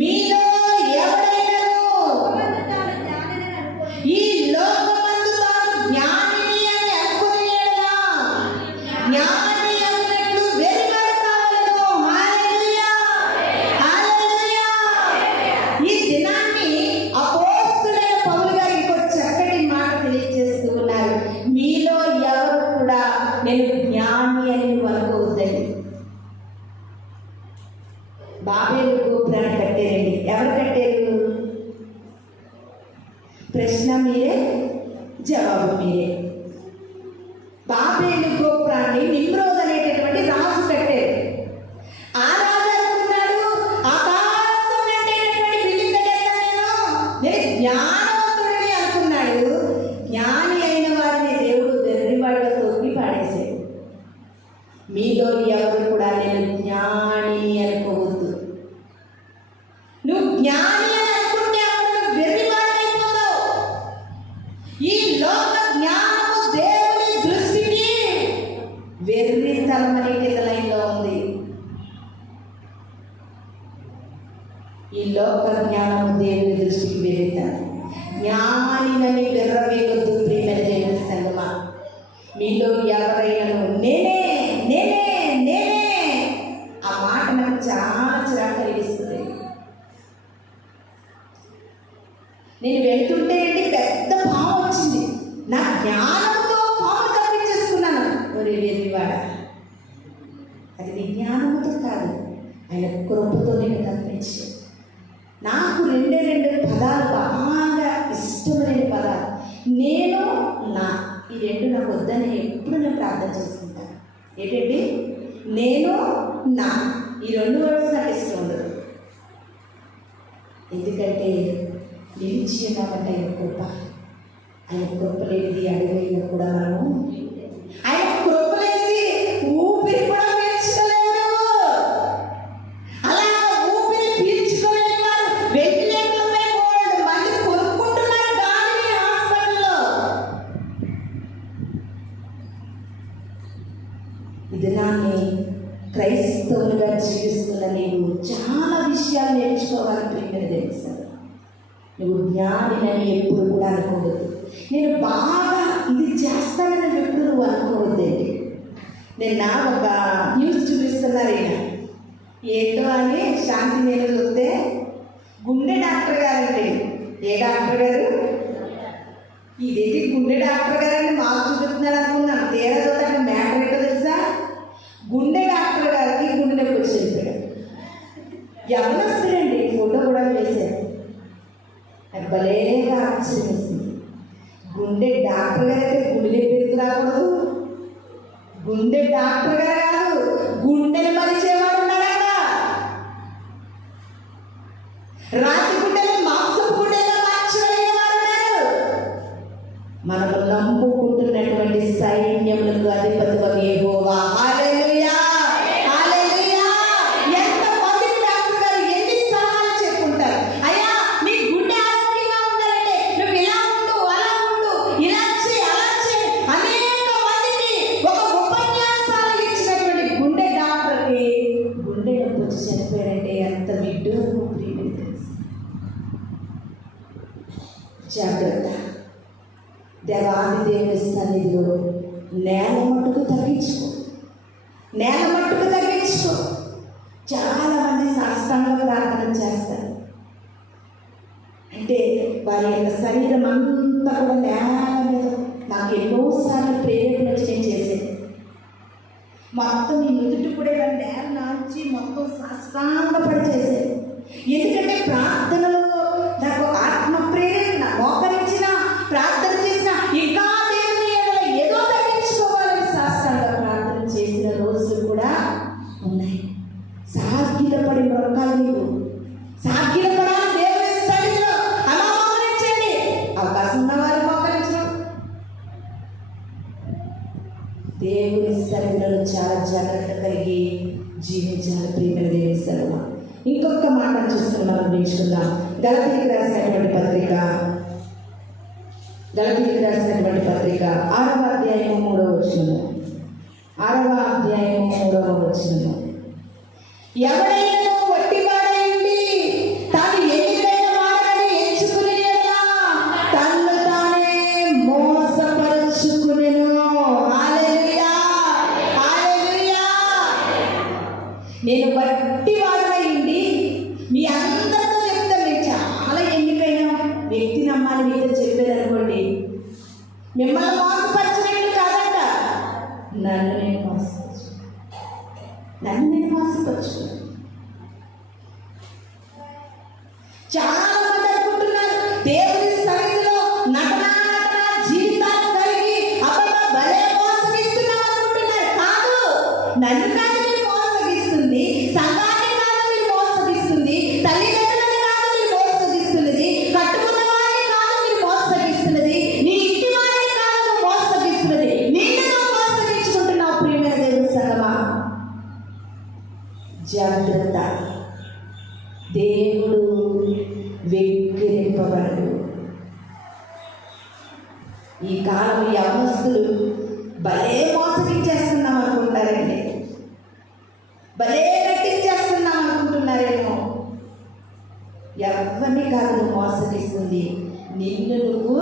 మీలో ఎవడైనను ఈ లోకమందు తాను జ్ఞానిని అని అనుకుని ఎడలా జ్ఞాని అన్నట్లు వెరివాడు కావలెను. హల్లెలూయా, హల్లెలూయా. ఈ దినాన్ని అపోస్తలుడైన పౌలు గారు ఇంకో చక్కటి మాట తెలియజేస్తూ ఉన్నారు. మీలో ఎవరు కూడా నేను జ్ఞాని అని నువ్వు అనుకోవద్దండి. బాబేలు గోపురాన్ని కట్టారండి. ఎవరు కట్టారు? ప్రశ్న మీరే, జవాబు మీరే. బాబేలు గోపురాన్ని నిమ్రోద్ అనేటటువంటి రాజు కట్టారు. ఆ రాజు అనుకున్నాడు, ఆకాశం అంటేటటువంటి బిల్డింగ్ కట్టేస్తాను నేను జ్ఞానవంతుడిని అనుకున్నాడు. జ్ఞాని అయిన వారిని దేవుడు వెర్రివాడుగా తొక్కి పాడేశాడు. మీలో ఎవరు కూడా నేను జ్ఞాని అనుకోవద్దు. నువ్వు జ్ఞాని అని అనుకుంటే అప్పుడు నువ్వు వెర్రివాడైపోతావు. ఈ లోక జ్ఞానము దేవుని దృష్టికి వెర్రితనం అనే కింద లైన్లో ఉంది. ఈ లోక జ్ఞానము దేవుని దృష్టికి వెర్రితనం. జ్ఞానినని వెర్రవేయొద్దు. ప్రియమైన దేవుని సంగమా, మీలో ఎవరైనా నేనే నేనే నేనే ఆ మాట నాకు చాలా చిరాకు కలిగిస్తుంది. నేను వెళ్తుంటే పెద్ద పాము వచ్చింది, నా జ్ఞానంతో పాము తప్పించేసుకున్నాను. ఒరే వెర్రివాడ, అది నీ జ్ఞానంతో కాదు, ఆయన కృపతో నేను తప్పించు. నాకు రెండు పదాలు బాగా ఇష్టమైన పదాలు, నేను నా. ఈ రెండు నాకు వద్దని ఎప్పుడు నేను ప్రార్థన చేసుకుంటాను. ఏంటండి? నేను నా. ఈ 2 వర్డ్స్ నాకు ఇష్టం ఉండదు. ఎందుకంటే నిలిచి ఉన్నామంటే ఆయన కృప. ఆయన కృప లేనిది అడుగైనా కూడా మనము, ఆయన కృప లేనిది ఊపిరి కూడా పీల్చుకోలేరు. అలా ఊపిరి పీల్చుకోలేని వారు వెంటిలేటర్లపై పోవడం మంది కొనుక్కుంటున్నారు గాలిని హాస్పిటల్లో. ఇది నాన్ని క్రైస్తవులుగా జీవిస్తున్న నీవు చాలా విషయాలు నేర్చుకోవాలి. ప్రియమైన దేవుని. నువ్వు జ్ఞానినని ఎప్పుడు కూడా అనుకోవద్దు. నేను బాగా ఇది చేస్తానని ఎప్పుడు నువ్వు అనుకోవద్దండి. నిన్న ఒక న్యూస్ చూపిస్తున్నారు. ఏంటో అని శాంతి నేను చూస్తే గుండె డాక్టర్ గారండి. ఏ డాక్టర్ గారు? ఇదేంటి గుండె డాక్టర్ గారని మాకు చూపిస్తున్నారు అనుకున్నాను. తీరా చూడ మ్యాటర్ ఏంటో తెలుసా? గుండె డాక్టర్ గారికి గుండె నొప్పి వచ్చి వెళ్ళిపోయాడు. యవనస్తుడండి. ఫోటో కూడా వేశారు. నాకు భలేగా ఆశ్చర్యం వేసింది. గుండె డాక్టర్ గారు అయితే గుండె నొప్పి రాకూడదు. గుండె డాక్టర్ గారు కాదు, గుండెని మరిచేవాడు ఉన్నాడు అక్కడ. రాతి గుండెలు మాంసపు గుండెలో మార్చగలిగిన వారు ఉన్నారు. మనము నమ్ముకుంటున్నటువంటి సైన్యములకు అధిపతి యెహోవా. హల్లెలూయా, హల్లెలూయా. ఎంతమందికి డాక్టర్ గారు ఎన్ని సలహాలు చెప్పుకుంటారు. అయ్యా నీ గుండె ఆరోగ్యంగా ఉండాలంటే నువ్వు ఇలా ఉండు, అలా ఉండు, ఇలా చేయి, అలా చేయి. అనేక మందికి ఒక ఉపన్యాసాలు ఇచ్చినటువంటి గుండె డాక్టర్కి గుండె నొప్పి వచ్చి చనిపోయారంటే ఎంత విడ్డూరం. జాగ్రత్త. దేవాది దేవుని సన్నిధిలో నేల మట్టుకు తగ్గించుకో, నేల మట్టుకు తగ్గించుకో. చాలామంది సాష్టాంగ ప్రార్థన చేస్తారు. అంటే వారి యొక్క శరీరం అంతా కూడా నేల మీద. నాకు ఎన్నోసార్లు ప్రేరేపణ వచ్చి నేను చేసేది. మొత్తం ఈ నుదుటి కూడా నేల నాచి మొత్తం సాష్టాంగపడి చేసేది. ఎందుకంటే ప్రార్థనలో నాకు ఆత్మ ప్రేరణ మోకరించిన ప్రార్థన చేసిన ఇంకా దేవుని ఏదో తగ్గించుకోవాలని సాష్టాంగ ప్రార్థన చేసిన రోజులు కూడా ఉన్నాయి. సాగిలపడి మొక్కాలి. నీకు సాగిలపడాలి దేవుని సన్నిధిలో. అలా మోకరించండి. అవకాశం ఉన్నవారు మోకరించడం. దేవుని సన్నిధిలో చాలా జాగ్రత్త కలిగి జీవించాలి. ప్రియమైన దేవుని సన్నిధిలో ఇంకొక మాట చూసుకుని మనం నేర్చుకుందాం. గలతీయులకు రాసినటువంటి పత్రిక 6వ అధ్యాయము 3వ వచనము. 6వ అధ్యాయము 3వ వచనము. ఎవడైనా వట్టివాడై ఉండి తాను ఎన్నికైన వాడని ఎంచుకుని తన్ను తానే మోసపరుచుకునెను. హల్లెలూయా, హల్లెలూయా. నేను వట్టివాడై ఉండి మీ అందరితో చెప్తాను. నేను చాలా ఎన్నికైన వ్యక్తి నమ్మాలి మీతో చెప్పారనుకోండి, మిమ్మల్ని మోసపరచలేదు కాదంట, నన్ను నేను మోసపరచు. చాలా మంది అనుకుంటున్నారు దేవుని సన్నిధిలో నటన జీవితాలు కలిగి అబ్బా భలే మోసగిస్తున్నాం అనుకుంటున్నారు. కాదు, నన్ను కాదు మీరు మోసగిస్తుంది, సంఘాన్ని కాదు మీరు మోసగిస్తుంది, తల్లిదండ్రులని కాదు మీరు మోసగిస్తున్నది, కట్టుకున్న వారిని కాదు మీరు మోసగిస్తున్నది, నీ ఇంటి వారిని కాదు నువ్వు మోసగిస్తున్నది, నిన్ను నువ్వు మోసగించుకుంటున్నావు. ప్రియమైన దేవుని సంగమా, జాగ్రత్త. దేవుడు వెక్కిరింపబడడు. ఈ కాలం యవనస్తులు భలే మోసగించేస్తున్నాం అనుకుంటారండి, భలే నటించేస్తున్నాం అనుకుంటున్నారేమో. ఎవరిని కాదు నువ్వు మోసగిస్తుంది, నిన్ను నువ్వు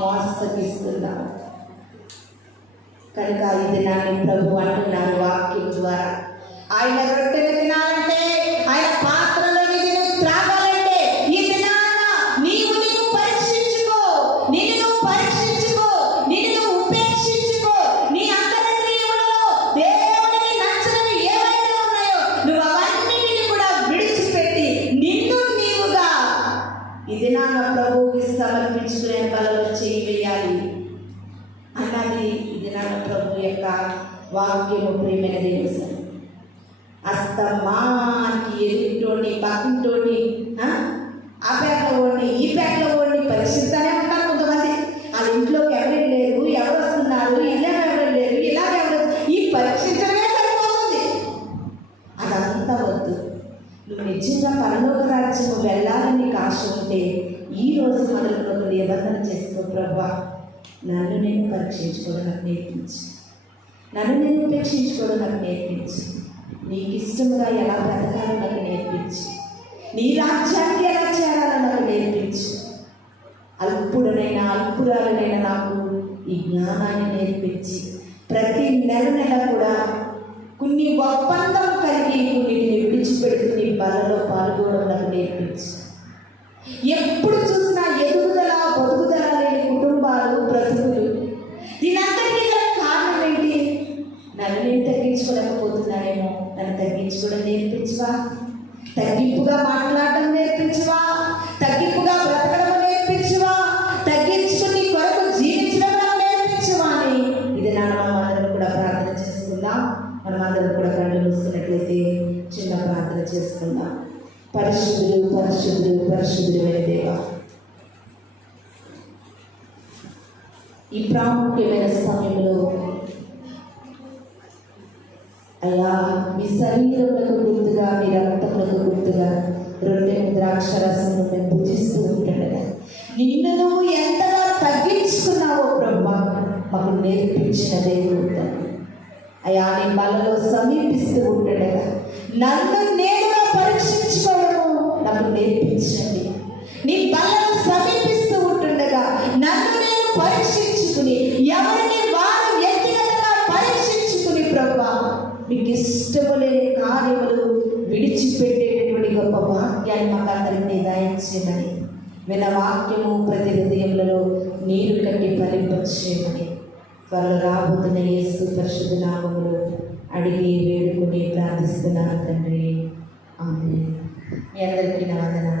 మోసగిస్తున్నావు. కనుక ఇది నాని ప్రభు అంటున్నాను వాక్యం ద్వారా. ఆయన రొట్టెలు తినాలంటే, ఆయన పాత్రలో నీకు త్రాగాలంటే ఈ దినాన నీవు పరీక్షించుకో, నిన్ను నువ్వు పరీక్షించుకో, నిన్ను నువ్వు ఉపేక్షించుకో. నీ అంతరంగిలో దేవునికి నచ్చనివి ఏవైతే ఉన్నాయో నువ్వు అవన్నిటిని కూడా విడిచిపెట్టి నిన్ను నీవుగా ఈ దినాన ప్రభువుకి సమర్పించుకునే బలలో చేయి వేయాలి అన్నది ఈ దినాన ప్రభు యొక్క వాక్యము. ప్రియమైన దేవుని అస్తమానికి ఎదుటితోని పక్కింటోని ఆ పేటలో ఓడిని ఈ పేటలో ఓడిని పరిశీలిస్తూనే ఉంటారు కొంతమంది. వాళ్ళ ఇంట్లోకి ఎవరు లేరు, ఎవరు వస్తున్నారు, ఇలా ఎవరు లేరు, ఇలా ఎవరు, ఈ పరీక్షించడమే సరిపోతుంది. అదంతా వద్దు. నువ్వు నిజంగా పరలోక రాజ్యం వెళ్ళాలని నీకు ఆశ ఉంటే ఈ రోజు మొదలు నిబంధన చేసుకో. ప్రభా, నన్ను నేను పరీక్షించుకోవడం నాకు నేర్పించు, నన్ను నేను ఉపేక్షించుకోవడం నాకు నేర్పించు, నీకు ఇష్టముగా ఎలా బ్రతకాలో నాకు నేర్పించు. నీ రాజ్యానికి ఎలా చేరాలో నాకు నేర్పించు. అల్పురాలనైనా నాకు ఈ జ్ఞానాన్ని నేర్పించి ప్రతి నెల కూడా కొన్ని ఒప్పందం కలిగి కొన్నిటిని విడిచిపెడుతూ నీ బలలో పాల్గొనడం నాకు నేర్పించు. ఎప్పుడు చూసినా ఎదుగుదల బతుకుదల లేని కుటుంబాలు, బ్రతుకులు. దీనంతటికీ గల కారణం ఏంటి? నన్ను నేను తగ్గించుకోలేకపోతున్నానేమో. నన్ను తగ్గించుకోవడం నేర్పించవా? తగ్గింపుగా మాట్లాడడం నేర్పించవా? తగ్గింపుగా బ్రతకడం నేర్పించవా? తగ్గించుకుని కొరకు జీవించడం నేర్పించవా అని ఇది మనం కూడా ప్రార్థన చేసుకుందాం. మనం అందరం కూడా కళ్ళు మూసుకున్నట్లయితే చిన్న ప్రార్థన చేసుకుందాం. పరిశుద్ధుడు పరిశుద్ధుడు పరిశుద్ధుడైన దేవా, ఈ ప్రాముఖ్యమైన సమయంలో అయ్యా మీ శరీరములకు గుర్తుగా, మీ రక్తములకు గుర్తుగా రొట్టెను ద్రాక్షరసము మేము పూజిస్తూ ఉంటుండగా నిన్ను నువ్వు ఎంతగా తగ్గించుకున్నావో బ్రహ్మ మాకు నేర్పించిన దేవుడు. అయ్యా నీ బలలో సమీపిస్తూ ఉంటుండగా నన్ను నేనుగా పరీక్షించుకోవడము నాకు నేర్పించండి. నీ బలను సమీపిస్తూ ఉంటుండగా నన్ను నేను పరీక్షించుకుని ఎవరిని వారు వ్యక్తిగతంగా పరీక్షించుకుని ప్రభా మీకు ఇష్టము లేని కార్యములు విడిచిపెట్టేటటువంటి గొప్ప వాక్యాన్ని మాకు అందరినీ దయచేయమని, విన్న వాక్యము ప్రతి హృదయంలో నీరు కట్టి ఫలింపచేయమని త్వరలో రాబోతున్న యేసు పరిశుద్ధ నామములో అడిగి వేడుకుని ప్రార్థిస్తున్నాను తండ్రి. ఆమేన్. మీ అందరికీ నా వందనాలు.